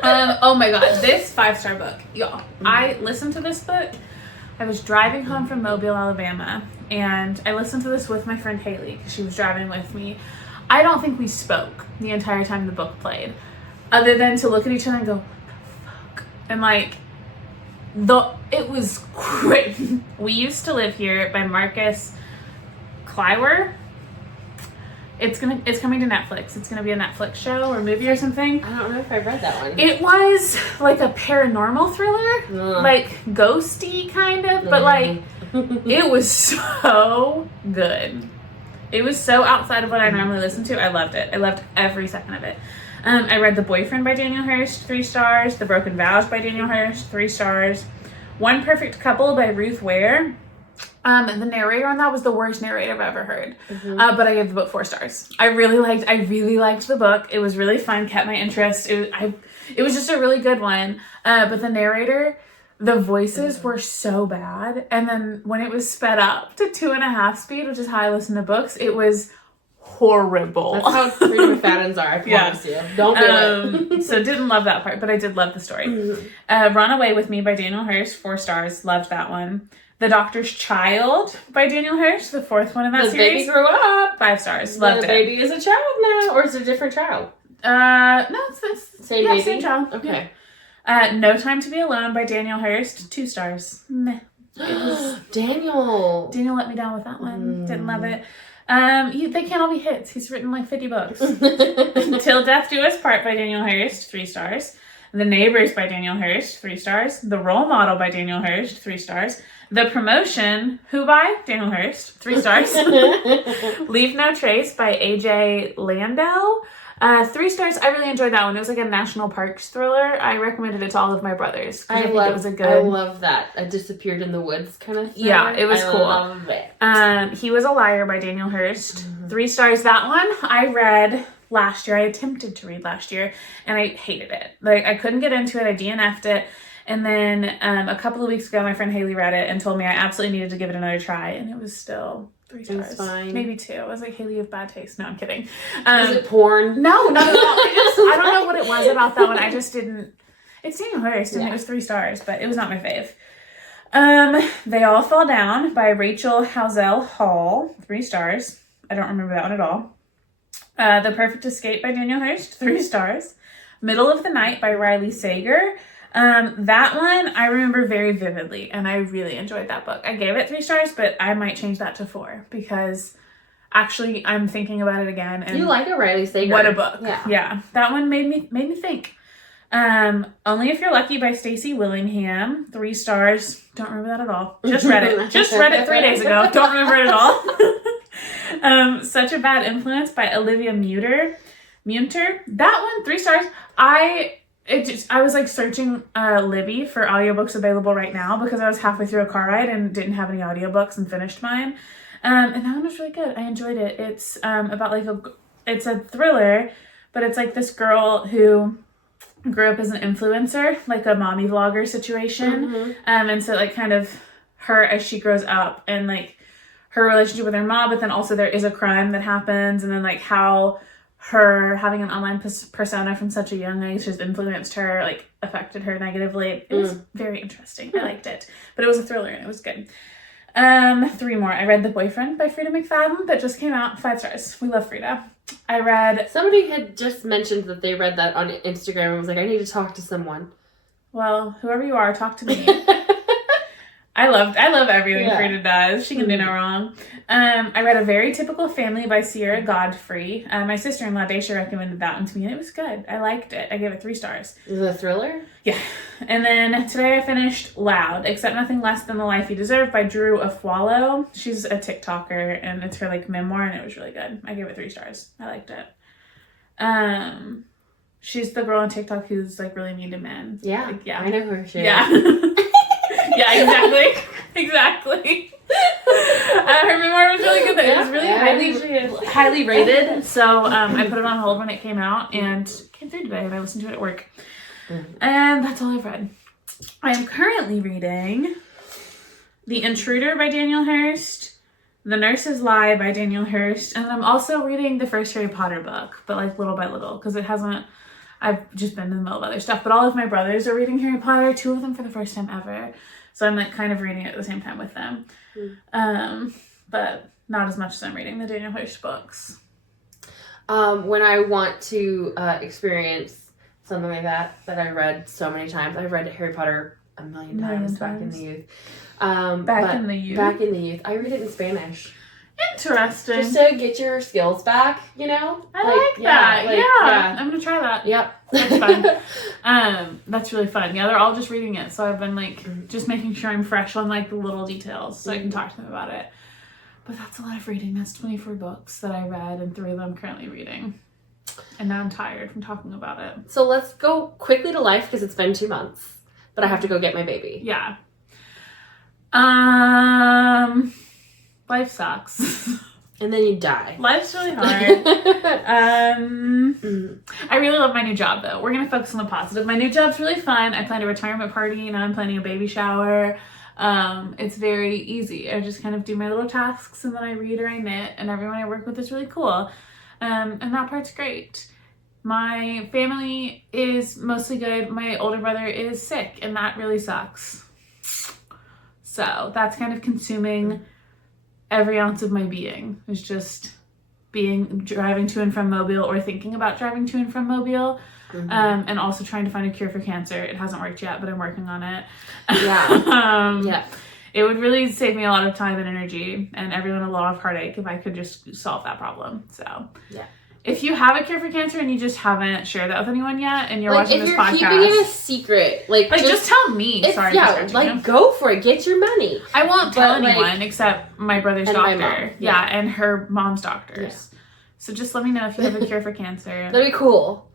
Oh my god. This 5-star book. Y'all. I listened to this book. I was driving home from Mobile, Alabama, and I listened to this with my friend Haley because she was driving with me. I don't think we spoke the entire time the book played, other than to look at each other and go, what the fuck? And like, it was great. We used to live here by Marcus Clywer. It's coming to Netflix. It's gonna be a Netflix show or movie or something. I don't know if I've read that one. It was like a paranormal thriller, like ghosty kind of, but like it was so good. It was so outside of what I normally listen to. I loved it. I loved every second of it. I read The Boyfriend by Daniel Hurst, 3 stars. The Broken Vows by Daniel Hurst, 3 stars. One Perfect Couple by Ruth Ware. The narrator on that was the worst narrator I've ever heard. But I gave the book 4 stars. I really liked the book. It was really fun, kept my interest. It was just a really good one. But the narrator, the voices were so bad. And then when it was sped up to 2.5 speed, which is how I listen to books, it was horrible. That's how Freedom McFadden's are, I promise you. Don't do it. So didn't love that part, but I did love the story. Run Away With Me by Daniel Hurst, 4 stars. Loved that one. The Doctor's Child by Daniel Hurst, the 4th one in that series. The baby grew up. 5 stars. Loved it. The baby is a child now, or is it a different child? No, it's same baby. Same child. Okay. No Time to Be Alone by Daniel Hurst, 2 stars. Meh. Daniel let me down with that one. Didn't love it. They can't all be hits. He's written like 50 books. Till Death Do Us Part by Daniel Hurst, 3 stars. The Neighbors by Daniel Hurst, 3 stars. The Role Model by Daniel Hurst, 3 stars. The Promotion, Who by Daniel Hurst, 3 stars. Leave No Trace by AJ Landau, 3 stars. I really enjoyed that one. It was like a national parks thriller. I recommended it to all of my brothers. I think it was a good. I love that. A disappeared in the woods kind of thing. Yeah, it was cool. I love it. He Was a Liar by Daniel Hurst, 3 stars. That one I read last year. I attempted to read last year and I hated it. Like I couldn't get into it. I DNF'd it. And then a couple of weeks ago, my friend Haley read it and told me I absolutely needed to give it another try. And it was still 3 stars. It's fine. Maybe 2. I was like, Haley, you have bad taste. No, I'm kidding. Is it porn? No, not at all. I don't know what it was about that one. I just didn't. It's Daniel Hurst and it was 3 stars, but it was not my fave. They All Fall Down by Rachel Housel Hall, 3 stars. I don't remember that one at all. The Perfect Escape by Daniel Hurst, 3 stars. Middle of the Night by Riley Sager. That one I remember very vividly and I really enjoyed that book. I gave it 3 stars, but I might change that to 4 because actually I'm thinking about it again. And you like a Riley Sager. What a book. Yeah. That one made me think. Only If You're Lucky by Stacey Willingham, 3 stars. Don't remember that at all. Just read it. Just read it 3 days ago. Don't remember it at all. Such a Bad Influence by Olivia Munter. That one, 3 stars. I was like searching Libby for audiobooks available right now because I was halfway through a car ride and didn't have any audiobooks and finished mine. And that one was really good. I enjoyed it. It's about like it's a thriller, but it's like this girl who grew up as an influencer, like a mommy vlogger situation. And so like kind of her as she grows up and like her relationship with her mom, but then also there is a crime that happens and then like how her having an online persona from such a young age has influenced her, like affected her negatively. It was very interesting. I liked it, but it was a thriller and it was good. 3 more. I read The Boyfriend by Frida McFadden that just came out, 5 stars. We love Frida. I read... Somebody had just mentioned that they read that on Instagram and was like, I need to talk to someone. Well, whoever you are, talk to me. I love everything Frida does. She can do no wrong. I read A Very Typical Family by Sierra Godfrey. My sister-in-law, Daisha, recommended that one to me, and it was good. I liked it. I gave it 3 stars. Is it a thriller? Yeah. And then today I finished Loud, Accept Nothing Less Than the Life You Deserve by Drew Afwalo. She's a TikToker, and it's her, like, memoir, and it was really good. I gave it 3 stars. I liked it. She's the girl on TikTok who's, like, really mean to men. Yeah. Like, yeah. I know her. Yeah, exactly. Her memoir was really good. It was really highly rated. So I put it on hold when it came out and came through today and I listened to it at work. And that's all I've read. I am currently reading The Intruder by Daniel Hurst, The Nurse's Lie by Daniel Hurst, and I'm also reading the first Harry Potter book, but like little by little because I've just been in the middle of other stuff, but all of my brothers are reading Harry Potter, 2 of them for the first time ever. So I'm like kind of reading it at the same time with them. But not as much as I'm reading the Daniel Hurst books. When I want to experience something like that I read so many times. I've read Harry Potter a million times back in the youth. Back in the youth. I read it in Spanish. Interesting. Just to get your skills back, you know? I like that. Yeah. I'm gonna try that. Yep. That's fun. That's really fun. Yeah, they're all just reading it, so I've been like just making sure I'm fresh on like the little details so I can talk to them about it. But that's a lot of reading. That's 24 books that I read, and 3 of them I'm currently reading. And now I'm tired from talking about it. So let's go quickly to life because it's been 2 months, but I have to go get my baby. Yeah. Life sucks. And then you die. Life's really hard. I really love my new job though. We're gonna focus on the positive. My new job's really fun. I planned a retirement party. Now I'm planning a baby shower. It's very easy. I just kind of do my little tasks and then I read or I knit, and everyone I work with is really cool. And that part's great. My family is mostly good. My older brother is sick, and that really sucks. So that's kind of consuming every ounce of my being. Is just driving to and from Mobile or thinking about driving to and from Mobile. And also trying to find a cure for cancer. It hasn't worked yet, but I'm working on it. Yeah. Yeah. It would really save me a lot of time and energy and everyone a lot of heartache if I could just solve that problem. So yeah. If you have a cure for cancer and you just haven't shared that with anyone yet and you're watching this podcast. If you're keeping it a secret, just tell me. Sorry. Yeah, go for it. Get your money. I won't tell anyone except my brother's doctor. My mom. Yeah, and her mom's doctors. Yeah. So just let me know if you have a cure for cancer. That'd be cool.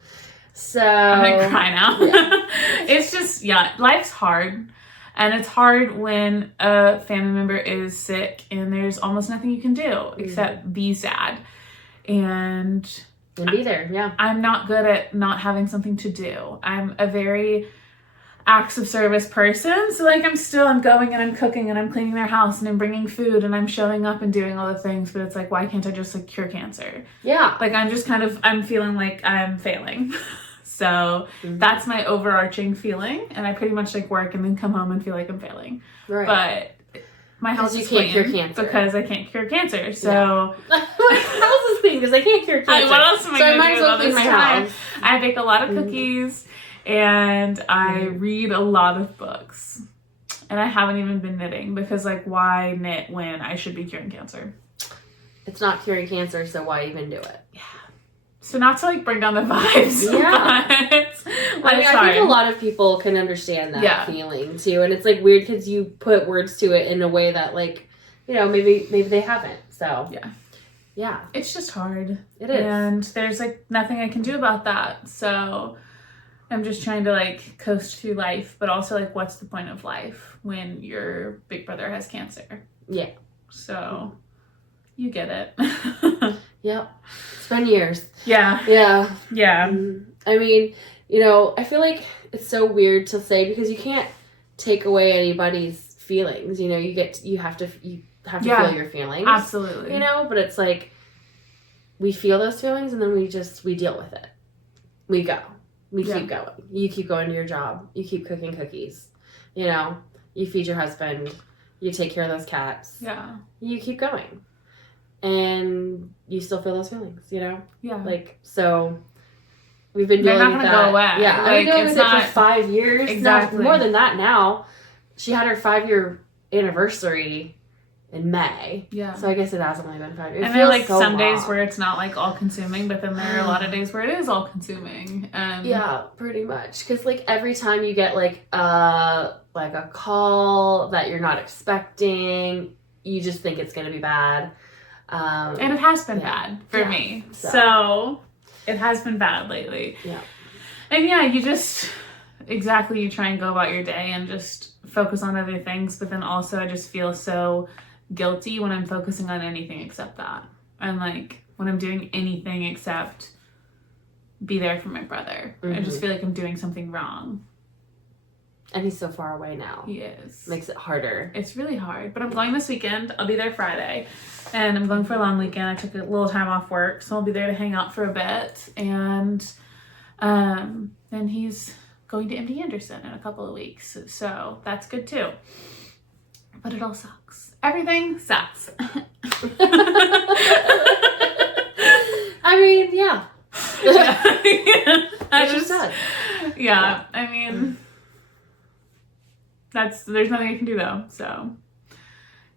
So I'm gonna cry now. Yeah. It's just, life's hard. And it's hard when a family member is sick and there's almost nothing you can do except be sad. And be there, yeah. I'm not good at not having something to do. I'm a very acts of service person. So I'm going and I'm cooking and I'm cleaning their house and I'm bringing food and I'm showing up and doing all the things. But it's like, why can't I just cure cancer? Yeah. I'm just I'm feeling like I'm failing. So that's my overarching feeling. And I pretty much work and then come home and feel like I'm failing. Right. But my house is clean cure cancer because I can't cure cancer. So my house is clean because I can't cure cancer. What else am I going to do? Might as well clean my house. I bake a lot of cookies and I read a lot of books. And I haven't even been knitting because why knit when I should be curing cancer? It's not curing cancer, so why even do it? Yeah. So not to bring down the vibes. Yeah. But I think a lot of people can understand that feeling too. And it's weird because you put words to it in a way that maybe they haven't. So yeah. It's just hard. It is. And there's nothing I can do about that. So I'm just trying to coast through life, but also what's the point of life when your big brother has cancer? Yeah. So you get it. Yep. It's been years. Yeah. Yeah. Yeah. I mean, I feel like it's so weird to say because you can't take away anybody's feelings. You have to feel your feelings. Absolutely. But it's we feel those feelings and then we deal with it. We go. We keep going. You keep going to your job. You keep cooking cookies. You feed your husband. You take care of those cats. Yeah. You keep going. And you still feel those feelings, Yeah. So we've been dealing with that. They're not going to go away. Yeah. I've been dealing with it for 5 years. Exactly. Now, more than that now. She had her 5-year anniversary in May. Yeah. So I guess it has only been 5 years. And there are some days where it's not all consuming, but then there are a lot of days where it is all consuming. Yeah, pretty much. Because every time you get a call that you're not expecting, you just think it's going to be bad. And it has been bad for me. So it has been bad lately. Yeah. And you just you try and go about your day and just focus on other things. But then also I just feel so guilty when I'm focusing on anything except that. And when I'm doing anything except be there for my brother. I just feel like I'm doing something wrong. And he's so far away now. He is. Makes it harder. It's really hard. But I'm going this weekend. I'll be there Friday. And I'm going for a long weekend. I took a little time off work. So I'll be there to hang out for a bit. And then he's going to MD Anderson in a couple of weeks. So that's good too. But it all sucks. Everything sucks. I mean, yeah. It just does. Yeah. I mean... there's nothing I can do though. So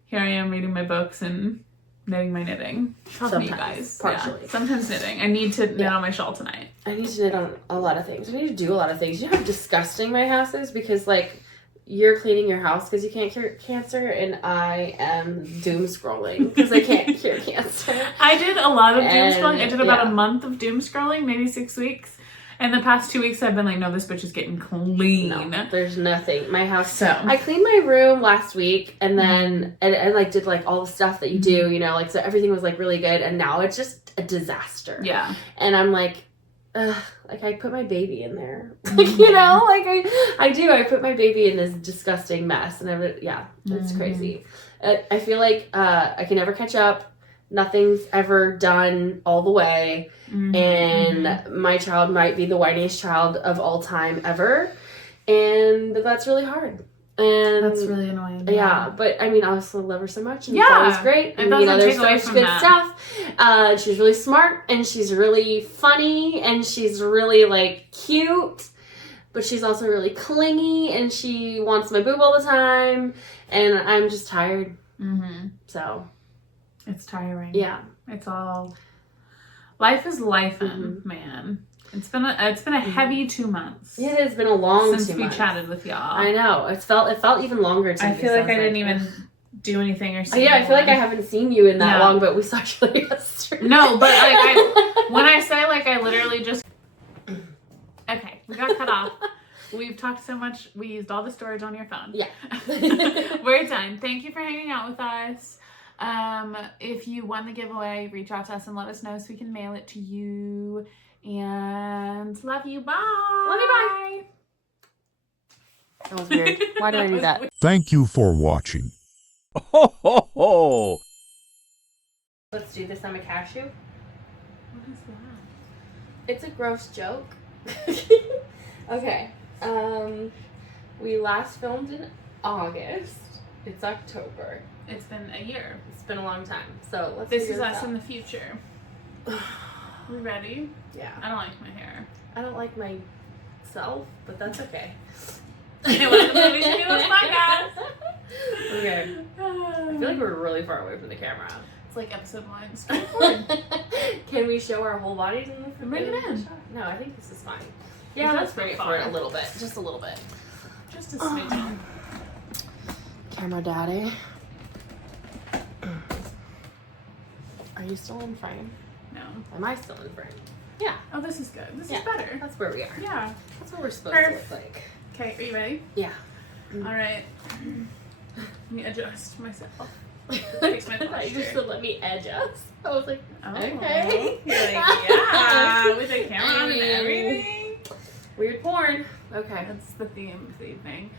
here I am reading my books and knitting my knitting. Trust me, you guys. Partially. Yeah. Sometimes knitting. I need to knit on my shawl tonight. I need to knit on a lot of things. I need to do a lot of things. You know how disgusting my house is? Because, like, you're cleaning your house because you can't cure cancer, and I am doom scrolling because I can't cure cancer. I did a lot of doom scrolling. I did about a month of doom scrolling, maybe 6 weeks. And the past 2 weeks I've been like, no, this bitch is getting clean. No, there's nothing. My house. So I cleaned my room last week, and then I like did like all the stuff that you do, you know, like so everything was like really good, and now it's just a disaster. Yeah. And I'm like, like I put my baby in there, like, you know, like I do. I put my baby in this disgusting mess, and it's crazy. I feel like I can never catch up. Nothing's ever done all the way, and my child might be the whiniest child of all time ever, and that's really hard. And that's really annoying. Yeah, but I mean, I also love her so much, and it's always great. And you know, there's so much good stuff. She's really smart, and she's really funny, and she's really like cute, but she's also really clingy, and she wants my boob all the time, and I'm just tired. So it's tiring. Yeah, it's all. Life is life, man. It's been a heavy 2 months. Yeah, it has been a long since 2 we months. Chatted with y'all. I know it felt even longer. To I me, feel like I didn't even do anything or see. Yeah, I feel like I haven't seen you in that long, but we saw each other yesterday. No, but like when I say like I literally just. Okay, we got cut off. We've talked so much. We used all the storage on your phone. Yeah. We're done. Thank you for hanging out with us. If you won the giveaway, reach out to us and let us know so we can mail it to you. And love you. Bye. Love you. Bye. That was weird. Why did I do that? Thank you for watching. Ho ho ho! Let's do this. I'm a cashew. What is that? It's a gross joke. Okay. We last filmed in August. It's October. It's been a year. It's been a long time. So let's This figure is us out. in the future. We ready? Yeah. I don't like my hair. I don't like myself, but that's okay. Anyway, the movies we do this podcast. Okay. I feel like we're really far away from the camera. It's like episode 1. Straightforward. Can we show our whole bodies in the Bring it in. No, I think this is fine. Yeah, let's bring it forward a little bit. Just a little bit. Just a smidgen. Camera daddy. Are you still in frame? No. Am I still in frame? Yeah. Oh, this is good. This is better. That's where we are. Yeah. That's what we're supposed to look like. Okay, are you ready? Yeah. All right. Let me adjust myself. Fix my posture. You just said let me edge us. I was like, Oh, okay. You're like, yeah, with the camera on and everything. Weird porn. Okay. That's the theme of the evening.